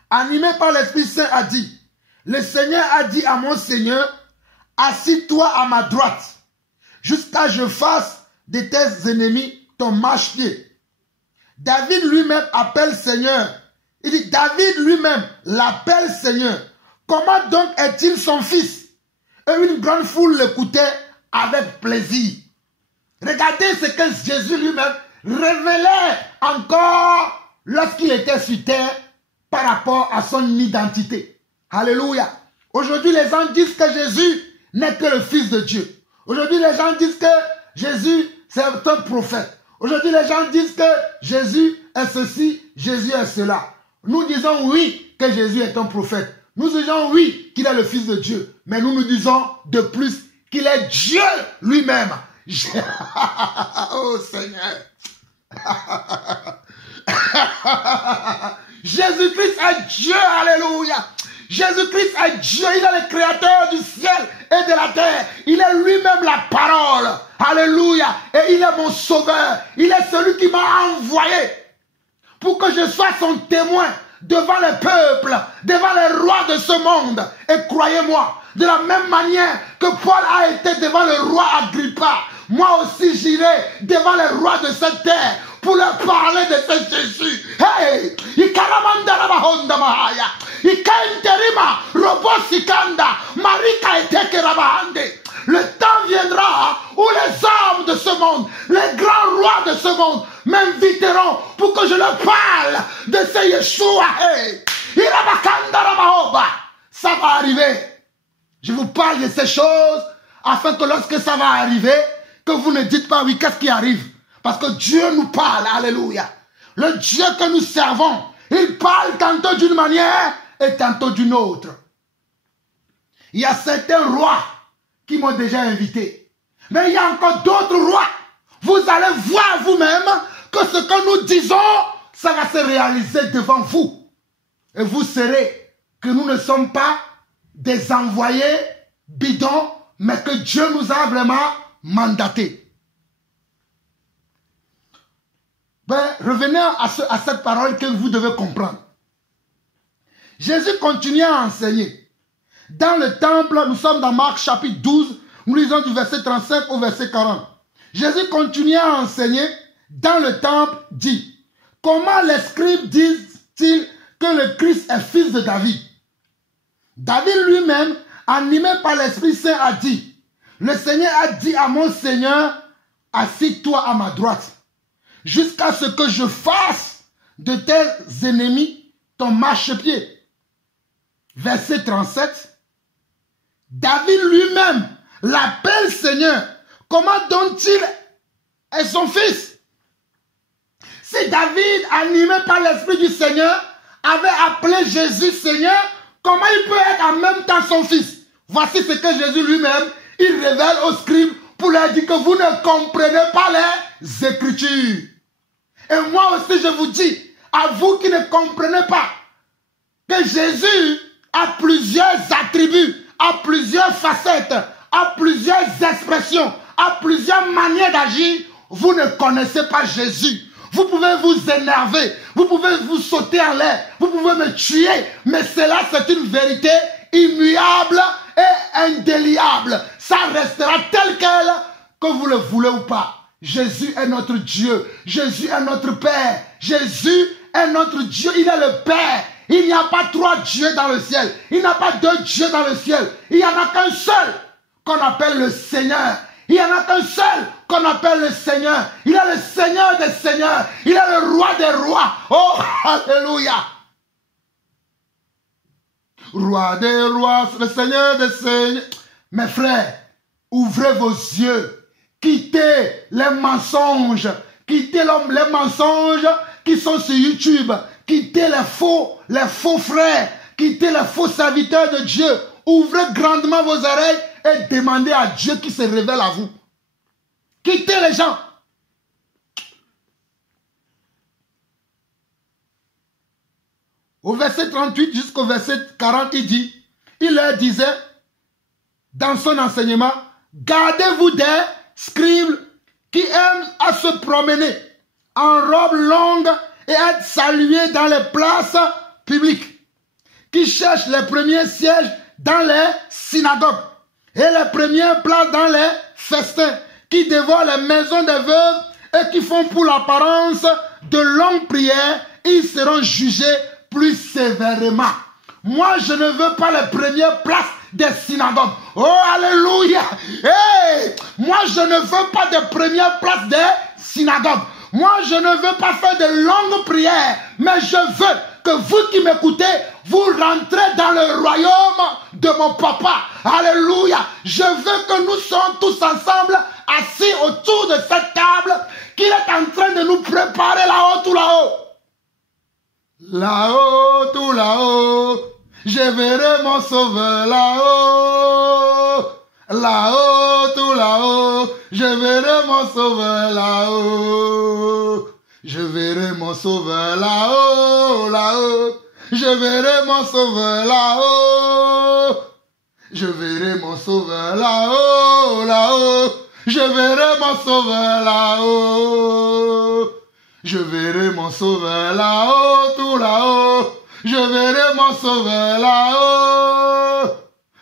animé par l'Esprit Saint, a dit, le Seigneur a dit à mon Seigneur, assis-toi à ma droite, jusqu'à ce que je fasse de tes ennemis ton marchepied. David lui-même appelle Seigneur. Il dit, David lui-même l'appelle Seigneur. Comment donc est-il son fils? Et une grande foule l'écoutait avec plaisir. Regardez ce que Jésus lui-même révélait encore lorsqu'il était sur terre par rapport à son identité. Alléluia. Aujourd'hui, les gens disent que Jésus n'est que le Fils de Dieu. Aujourd'hui, les gens disent que Jésus, c'est un prophète. Aujourd'hui, les gens disent que Jésus est ceci, Jésus est cela. Nous disons oui que Jésus est un prophèt. Nous disons oui qu'il est le Fils de Dieu. Mais nous disons de plus qu'il est Dieu lui-même. Oh Seigneur. Jésus-Christ est Dieu, alléluia. Jésus-Christ est Dieu, il est le créateur du ciel et de la terre. Il est lui-même la parole. Alléluia. Et il est mon sauveur. Il est celui qui m'a envoyé pour que je sois son témoin devant les peuples, devant les rois de ce monde. Et croyez-moi, de la même manière que Paul a été devant le roi Agrippa, moi aussi j'irai devant les rois de cette terre pour leur parler de ce Jésus. Hey! Le temps viendra où les hommes de ce monde, les grands rois de ce monde m'inviteront pour que je leur parle de ce Yeshua. Hey! Ça va arriver. Je vous parle de ces choses afin que lorsque ça va arriver, que vous ne dites pas oui, qu'est-ce qui arrive? Parce que Dieu nous parle, alléluia. Le Dieu que nous servons, il parle tantôt d'une manière et tantôt d'une autre. Il y a certains rois qui m'ont déjà invité. Mais il y a encore d'autres rois. Vous allez voir vous-même que ce que nous disons, ça va se réaliser devant vous. Et vous saurez que nous ne sommes pas des envoyés bidons, mais que Dieu nous a vraiment mandatés. Revenez à cette parole que vous devez comprendre. Jésus continue à enseigner. Dans le temple, nous sommes dans Marc chapitre 12, nous lisons du verset 35 au verset 40. Jésus continue à enseigner. Dans le temple, dit, comment les scribes disent-ils que le Christ est fils de David? David lui-même, animé par l'Esprit Saint, a dit, le Seigneur a dit à mon Seigneur, assis-toi à ma droite, jusqu'à ce que je fasse de tes ennemis ton marchepied. Verset 37. David lui-même l'appelle Seigneur. Comment donc-il est son fils? Si David, animé par l'Esprit du Seigneur, avait appelé Jésus Seigneur, comment il peut être en même temps son fils? Voici ce que Jésus lui-même, il révèle aux scribes pour leur dire que vous ne comprenez pas les Écritures. Et moi aussi je vous dis, à vous qui ne comprenez pas, que Jésus a plusieurs attributs, a plusieurs facettes, a plusieurs expressions, a plusieurs manières d'agir. Vous ne connaissez pas Jésus. vous pouvez vous énerver, vous pouvez vous sauter en l'air, vous pouvez me tuer, mais cela c'est une vérité immuable et indéliable. Ça restera tel quel, que vous le voulez ou pas. Jésus est notre Dieu, Jésus est notre Père, Jésus est notre Dieu, il est le Père. Il n'y a pas 3 dieux dans le ciel, il n'y a pas 2 dieux dans le ciel, il n'y en a qu'un seul qu'on appelle le Seigneur. Il n'y en a qu'un seul qu'on appelle le Seigneur. Il est le Seigneur des seigneurs. Il est le roi des rois. Oh, alléluia. Roi des rois, le Seigneur des seigneurs. Mes frères, ouvrez vos yeux. Quittez les mensonges. Quittez les mensonges qui sont sur YouTube. Quittez les faux frères. Quittez les faux serviteurs de Dieu. Ouvrez grandement vos oreilles et demandez à Dieu qui se révèle à vous. Quittez les gens. Au verset 38 jusqu'au verset 40, il leur disait, dans son enseignement, gardez-vous des scribes qui aiment à se promener en robe longue et être salués dans les places publiques, qui cherchent les premiers sièges dans les synagogues et les premières places dans les festins, qui dévorent les maisons des veuves et qui font pour l'apparence de longues prières. Ils seront jugés plus sévèrement. Moi, je ne veux pas les premières places des synagogues. Oh, alléluia. Hey, moi, je ne veux pas de premières places des synagogues. Moi, je ne veux pas faire de longues prières, mais je veux que vous qui m'écoutez, vous rentrez dans le royaume de mon papa. Alléluia. Je veux que nous soyons tous ensemble assis autour de cette table qu'il est en train de nous préparer là-haut, tout là-haut. Là-haut, tout là-haut, je verrai mon sauveur là-haut. Là-haut, tout là-haut, je verrai mon sauveur là-haut. Je verrai mon sauveur là-haut, là-haut. Je verrai mon sauveur là-haut. Je verrai mon sauveur là-haut, là-haut. Je verrai mon sauveur là-haut. Je verrai mon sauveur là-haut, tout là-haut. Je verrai mon sauveur là-haut.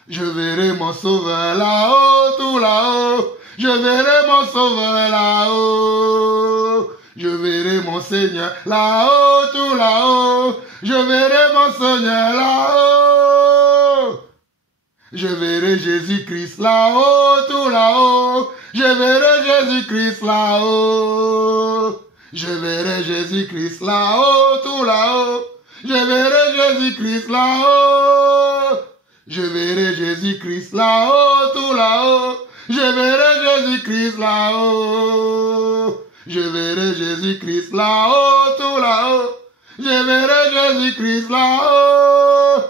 Je verrai mon sauveur là-haut, tout là-haut. Je verrai mon sauveur là-haut. Je verrai mon Seigneur là-haut, tout là-haut. Je verrai mon Seigneur là-haut. Je verrai Jésus-Christ là-haut, tout là-haut. Je verrai Jésus-Christ là-haut. Je verrai Jésus-Christ là-haut, tout là-haut. Je verrai Jésus-Christ là-haut. Je verrai Jésus-Christ là-haut, tout là-haut. Je verrai Jésus-Christ là-haut. Je verrai Jésus-Christ là-haut, tout là-haut. Je verrai Jésus-Christ là-haut.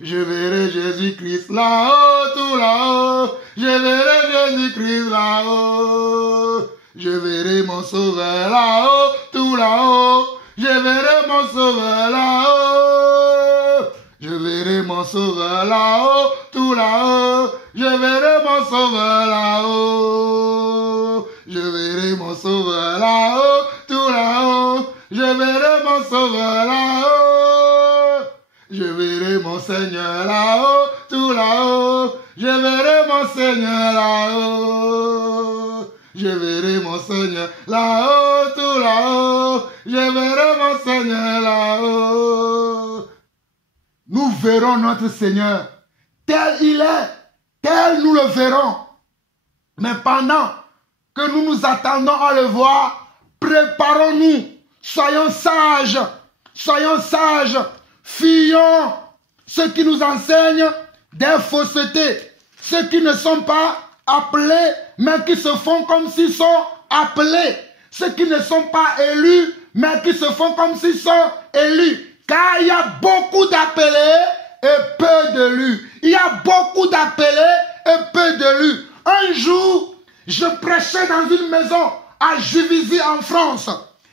Je verrai Jésus-Christ là-haut, tout là-haut. Je verrai Jésus-Christ là-haut. Je verrai mon sauveur là-haut, tout là-haut. Je verrai mon sauveur là-haut. Je verrai mon sauveur là-haut, tout là-haut. Je verrai mon sauveur là-haut. Je verrai mon sauveur là-haut, tout là-haut. Je verrai mon sauveur là-haut. Je verrai mon Seigneur là-haut, tout là-haut. Je verrai mon Seigneur là-haut. Je verrai mon Seigneur là-haut, tout là-haut. Je verrai mon Seigneur là-haut. Nous verrons notre Seigneur tel il est, tel nous le verrons. Mais pendant que nous nous attendons à le voir, préparons-nous, soyons sages, fuyons ceux qui nous enseignent des faussetés, ceux qui ne sont pas appelés, mais qui se font comme s'ils sont appelés, ceux qui ne sont pas élus, mais qui se font comme s'ils sont élus. Car il y a beaucoup d'appelés et peu d'élus. Il y a beaucoup d'appelés et peu d'élus. Un jour, je prêchais dans une maison à Juvisy en France.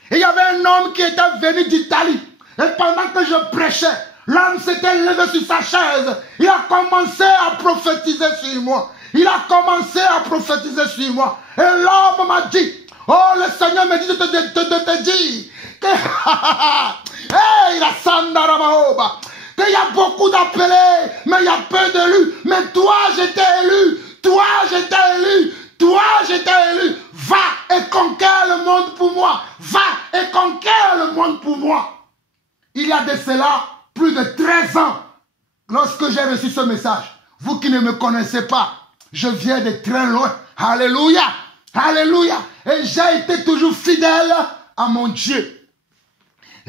Et il y avait un homme qui était venu d'Italie. Et pendant que je prêchais, l'homme s'était levé sur sa chaise. Il a commencé à prophétiser sur moi. Il a commencé à prophétiser sur moi. Et l'homme m'a dit, Oh, le Seigneur me dit de te dire que hey, la Sandarabaoba, qu'il y a beaucoup d'appelés, mais il y a peu d'élus. Mais toi, j'étais élu. Toi, j'étais élu. Toi, j'étais élu. Va et conquiers le monde pour moi. Va et conquiers le monde pour moi. Il y a de cela plus de 13 ans, lorsque j'ai reçu ce message. Vous qui ne me connaissez pas, je viens de très loin. Alléluia. Alléluia. Et j'ai été toujours fidèle à mon Dieu.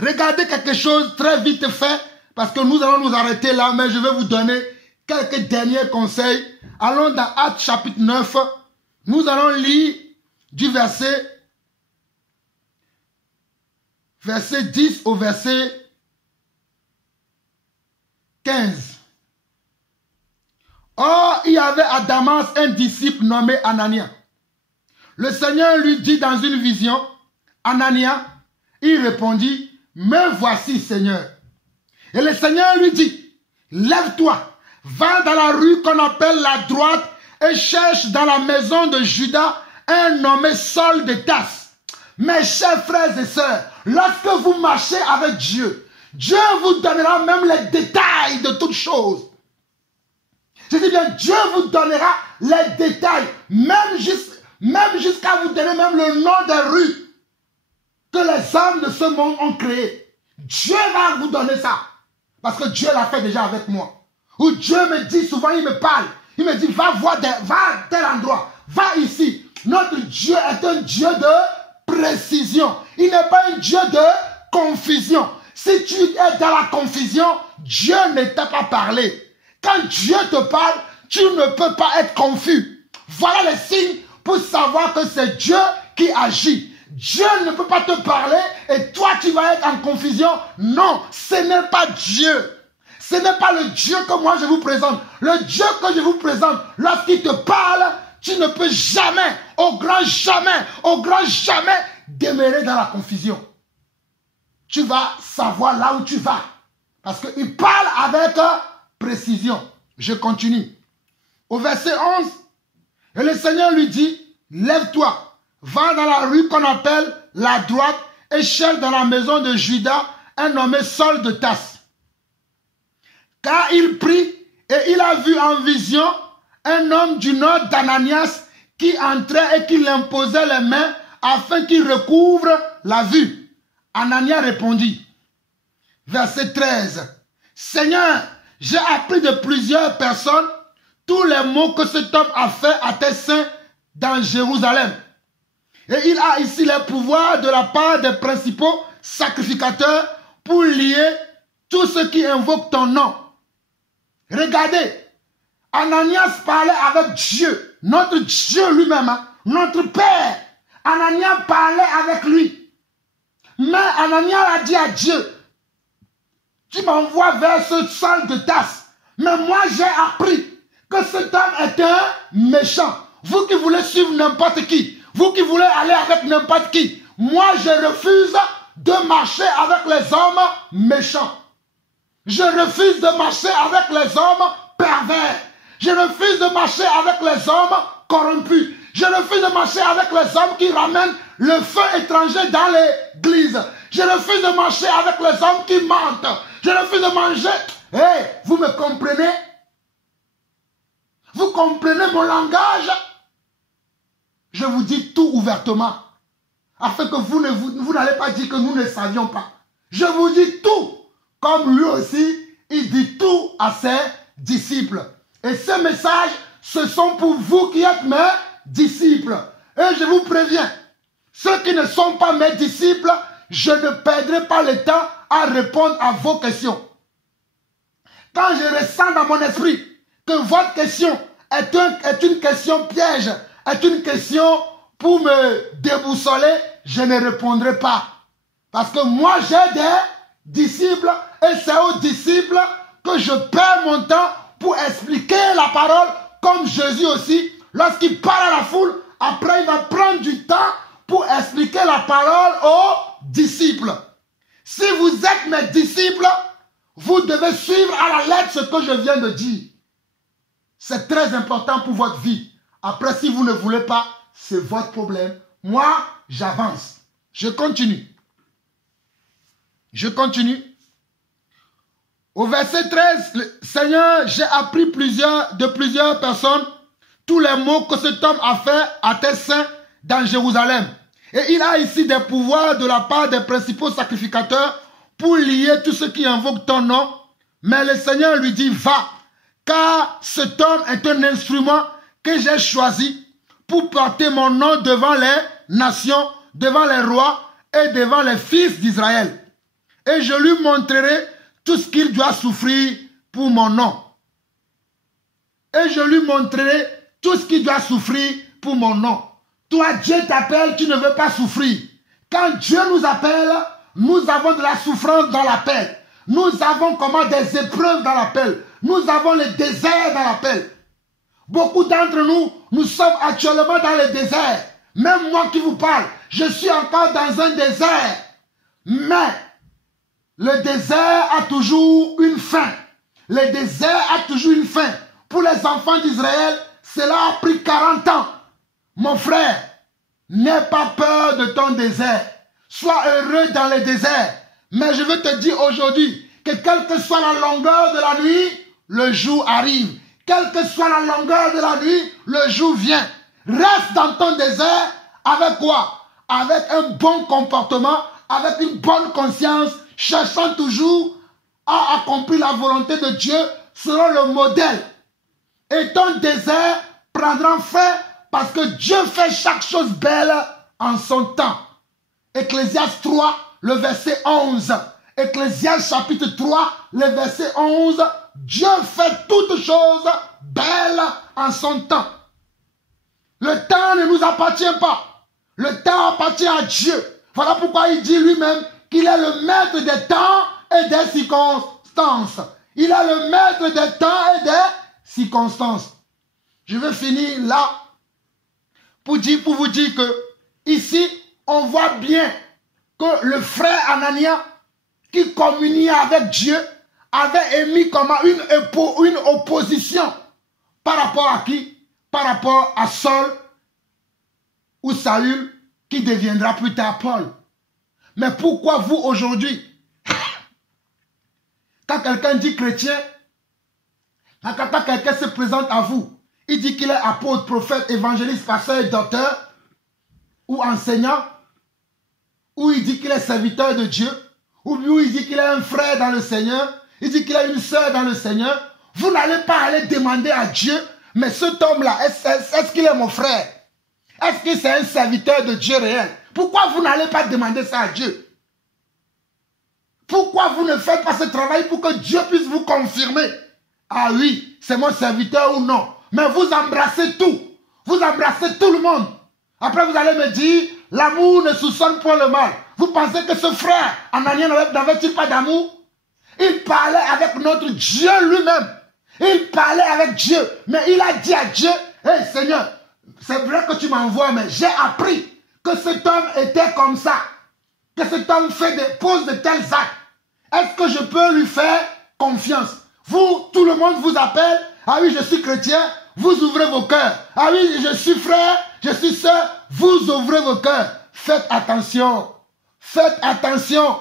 Regardez quelque chose très vite fait, parce que nous allons nous arrêter là, mais je vais vous donner quelques derniers conseils. Allons dans Actes chapitre 9. Nous allons lire du verset 10 au verset 15. Or, il y avait à Damas un disciple nommé Anania. Le Seigneur lui dit dans une vision, Anania, il répondit, me voici, Seigneur. Et le Seigneur lui dit, lève-toi, va dans la rue qu'on appelle la droite et cherche dans la maison de Judas un nommé Saul de Tarse. Mes chers frères et sœurs, lorsque vous marchez avec Dieu, Dieu vous donnera même les détails de toutes choses. Je dis bien, Dieu vous donnera les détails, même jusqu'à vous donner même le nom des rues que les hommes de ce monde ont créées. Dieu va vous donner ça. Parce que Dieu l'a fait déjà avec moi. Où Dieu me dit souvent, il me parle. Il me dit, va à tel endroit. Va ici. Notre Dieu est un Dieu de précision. Il n'est pas un Dieu de confusion. Si tu es dans la confusion, Dieu ne t'a pas parlé. Quand Dieu te parle, tu ne peux pas être confus. Voilà les signes pour savoir que c'est Dieu qui agit. Dieu ne peut pas te parler et toi tu vas être en confusion. Non, ce n'est pas Dieu. Ce n'est pas le Dieu que moi je vous présente. Le Dieu que je vous présente, lorsqu'il te parle, tu ne peux jamais, au grand jamais demeurer dans la confusion. Tu vas savoir là où tu vas. Parce qu'il parle avec précision. Je continue. Au verset 11, et le Seigneur lui dit, lève-toi, va dans la rue qu'on appelle la droite et cherche dans la maison de Judas un nommé Saul de Tarse. Car il prit et il a vu en vision un homme du nom d'Ananias qui entrait et qui l'imposait les mains afin qu'il recouvre la vue. Ananias répondit, verset 13, Seigneur, j'ai appris de plusieurs personnes tous les maux que cet homme a fait à tes saints dans Jérusalem. Et il a ici les pouvoirs de la part des principaux sacrificateurs pour lier tous ceux qui invoquent ton nom. Regardez, Ananias parlait avec Dieu, notre Dieu lui-même, hein, notre Père. Ananias parlait avec lui. Mais Ananias a dit à Dieu, tu m'envoies vers ce Saul de Tarse. Mais moi j'ai appris que cet homme est un méchant. Vous qui voulez suivre n'importe qui, vous qui voulez aller avec n'importe qui, moi je refuse de marcher avec les hommes méchants. Je refuse de marcher avec les hommes pervers. Je refuse de marcher avec les hommes corrompus. Je refuse de marcher avec les hommes qui ramènent le feu étranger dans l'église. Je refuse de marcher avec les hommes qui mentent. Je refuse de manger. Hey, vous me comprenez? Vous comprenez mon langage? Je vous dis tout ouvertement. Afin que vous n'allez pas dire que nous ne savions pas. Je vous dis tout. Comme lui aussi, il dit tout à ses disciples. Et ce message, ce sont pour vous qui êtes mes disciples. Et je vous préviens, ceux qui ne sont pas mes disciples, je ne perdrai pas le temps à répondre à vos questions. Quand je ressens dans mon esprit que votre question est une question piège, est une question pour me déboussoler, je ne répondrai pas. Parce que moi j'ai des disciples et c'est aux disciples que je perds mon temps pour expliquer la parole, comme Jésus aussi, lorsqu'il parle à la foule, après il va prendre du temps pour expliquer la parole aux disciples. Si vous êtes mes disciples, vous devez suivre à la lettre ce que je viens de dire. C'est très important pour votre vie. Après, si vous ne voulez pas, c'est votre problème. Moi, j'avance. Je continue. Je continue. Au verset 13, le Seigneur, j'ai appris de plusieurs personnes tous les maux que cet homme a fait à tes saints dans Jérusalem. Et il a ici des pouvoirs de la part des principaux sacrificateurs pour lier tous ceux qui invoquent ton nom. Mais le Seigneur lui dit, va, car cet homme est un instrument que j'ai choisi pour porter mon nom devant les nations, devant les rois et devant les fils d'Israël. Et je lui montrerai tout ce qu'il doit souffrir pour mon nom. Et je lui montrerai tout ce qu'il doit souffrir pour mon nom. Toi, Dieu t'appelle, tu ne veux pas souffrir. Quand Dieu nous appelle, nous avons de la souffrance dans l'appel. Nous avons comment des épreuves dans l'appel. Nous avons le désert dans l'appel. Beaucoup d'entre nous, nous sommes actuellement dans le désert. Même moi qui vous parle, je suis encore dans un désert. Mais le désert a toujours une fin. Le désert a toujours une fin. Pour les enfants d'Israël, cela a pris 40 ans. Mon frère, n'aie pas peur de ton désert. Sois heureux dans le désert. Mais je veux te dire aujourd'hui que quelle que soit la longueur de la nuit, le jour arrive. Quelle que soit la longueur de la nuit, le jour vient. Reste dans ton désert avec quoi? Avec un bon comportement, avec une bonne conscience, cherchant toujours à accomplir la volonté de Dieu selon le modèle. Et ton désert prendra fin parce que Dieu fait chaque chose belle en son temps. Ecclésiaste 3, le verset 11. Ecclésiaste chapitre 3, le verset 11. Dieu fait toutes choses belles en son temps. Le temps ne nous appartient pas. Le temps appartient à Dieu. Voilà pourquoi il dit lui-même qu'il est le maître des temps et des circonstances. Il est le maître des temps et des circonstances. Je vais finir là pour vous dire que ici, on voit bien que le frère Anania, qui communiait avec Dieu, avait émis comme une opposition. Par rapport à qui? Par rapport à Saul ou Saül, qui deviendra plus tard Paul. Mais pourquoi vous aujourd'hui, quand quelqu'un dit chrétien, quand quelqu'un se présente à vous, il dit qu'il est apôtre, prophète, évangéliste, pasteur et docteur, ou enseignant, ou il dit qu'il est serviteur de Dieu, ou il dit qu'il est un frère dans le Seigneur, il dit qu'il est une sœur dans le Seigneur, vous n'allez pas aller demander à Dieu, mais cet homme-là, est-ce qu'il est mon frère? Est-ce que c'est un serviteur de Dieu réel? Pourquoi vous n'allez pas demander ça à Dieu? Pourquoi vous ne faites pas ce travail pour que Dieu puisse vous confirmer? Ah oui, c'est mon serviteur ou non. Mais vous embrassez tout. Vous embrassez tout le monde. Après vous allez me dire, l'amour ne soupçonne pas le mal. Vous pensez que ce frère, Anania, n'avait-il pas d'amour? Il parlait avec notre Dieu lui-même. Il parlait avec Dieu. Mais il a dit à Dieu, hey Seigneur, c'est vrai que tu m'envoies, mais j'ai appris que cet homme était comme ça. Que cet homme pose de tels actes. Est-ce que je peux lui faire confiance? Vous, tout le monde vous appelle. Ah oui, je suis chrétien. Vous ouvrez vos cœurs. Ah oui, je suis frère, je suis sœur. Vous ouvrez vos cœurs. Faites attention. Faites attention.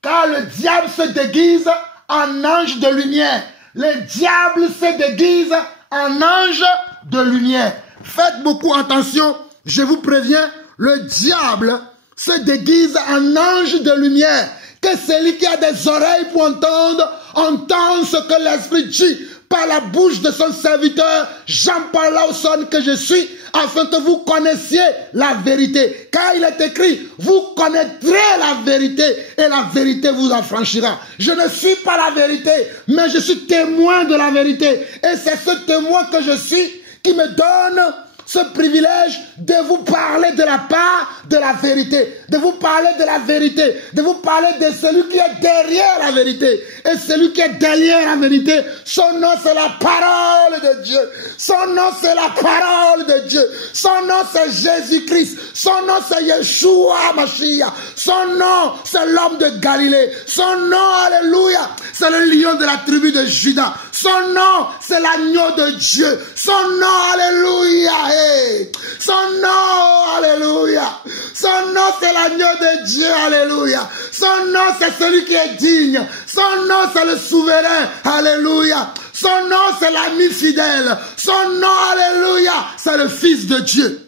Car le diable se déguise en ange de lumière. Le diable se déguise en ange de lumière. Faites beaucoup attention. Je vous préviens, le diable se déguise en ange de lumière. Que celui qui a des oreilles pour entendre, entende ce que l'Esprit dit par la bouche de son serviteur Jean-Paul Lawson que je suis, afin que vous connaissiez la vérité. Car il est écrit, vous connaîtrez la vérité et la vérité vous affranchira. Je ne suis pas la vérité, mais je suis témoin de la vérité. Et c'est ce témoin que je suis qui me donne ce privilège de vous parler de la part de la vérité, de vous parler de la vérité, de vous parler de celui qui est derrière la vérité. Et celui qui est derrière la vérité, son nom c'est la parole de Dieu. Son nom c'est la parole de Dieu. Son nom c'est Jésus-Christ. Son nom c'est Yeshua Mashiach. Son nom c'est l'homme de Galilée. Son nom, alléluia, c'est le lion de la tribu de Juda. Son nom, c'est l'agneau de Dieu. Son nom, alléluia. Hey. Son nom, alléluia. Son nom, c'est l'agneau de Dieu, alléluia. Son nom, c'est celui qui est digne. Son nom, c'est le souverain, alléluia. Son nom, c'est l'ami fidèle. Son nom, alléluia, c'est le Fils de Dieu.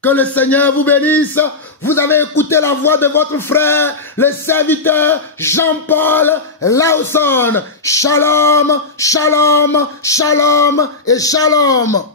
Que le Seigneur vous bénisse. Vous avez écouté la voix de votre frère, le serviteur Jean-Paul Lawson. Shalom, shalom, shalom et shalom.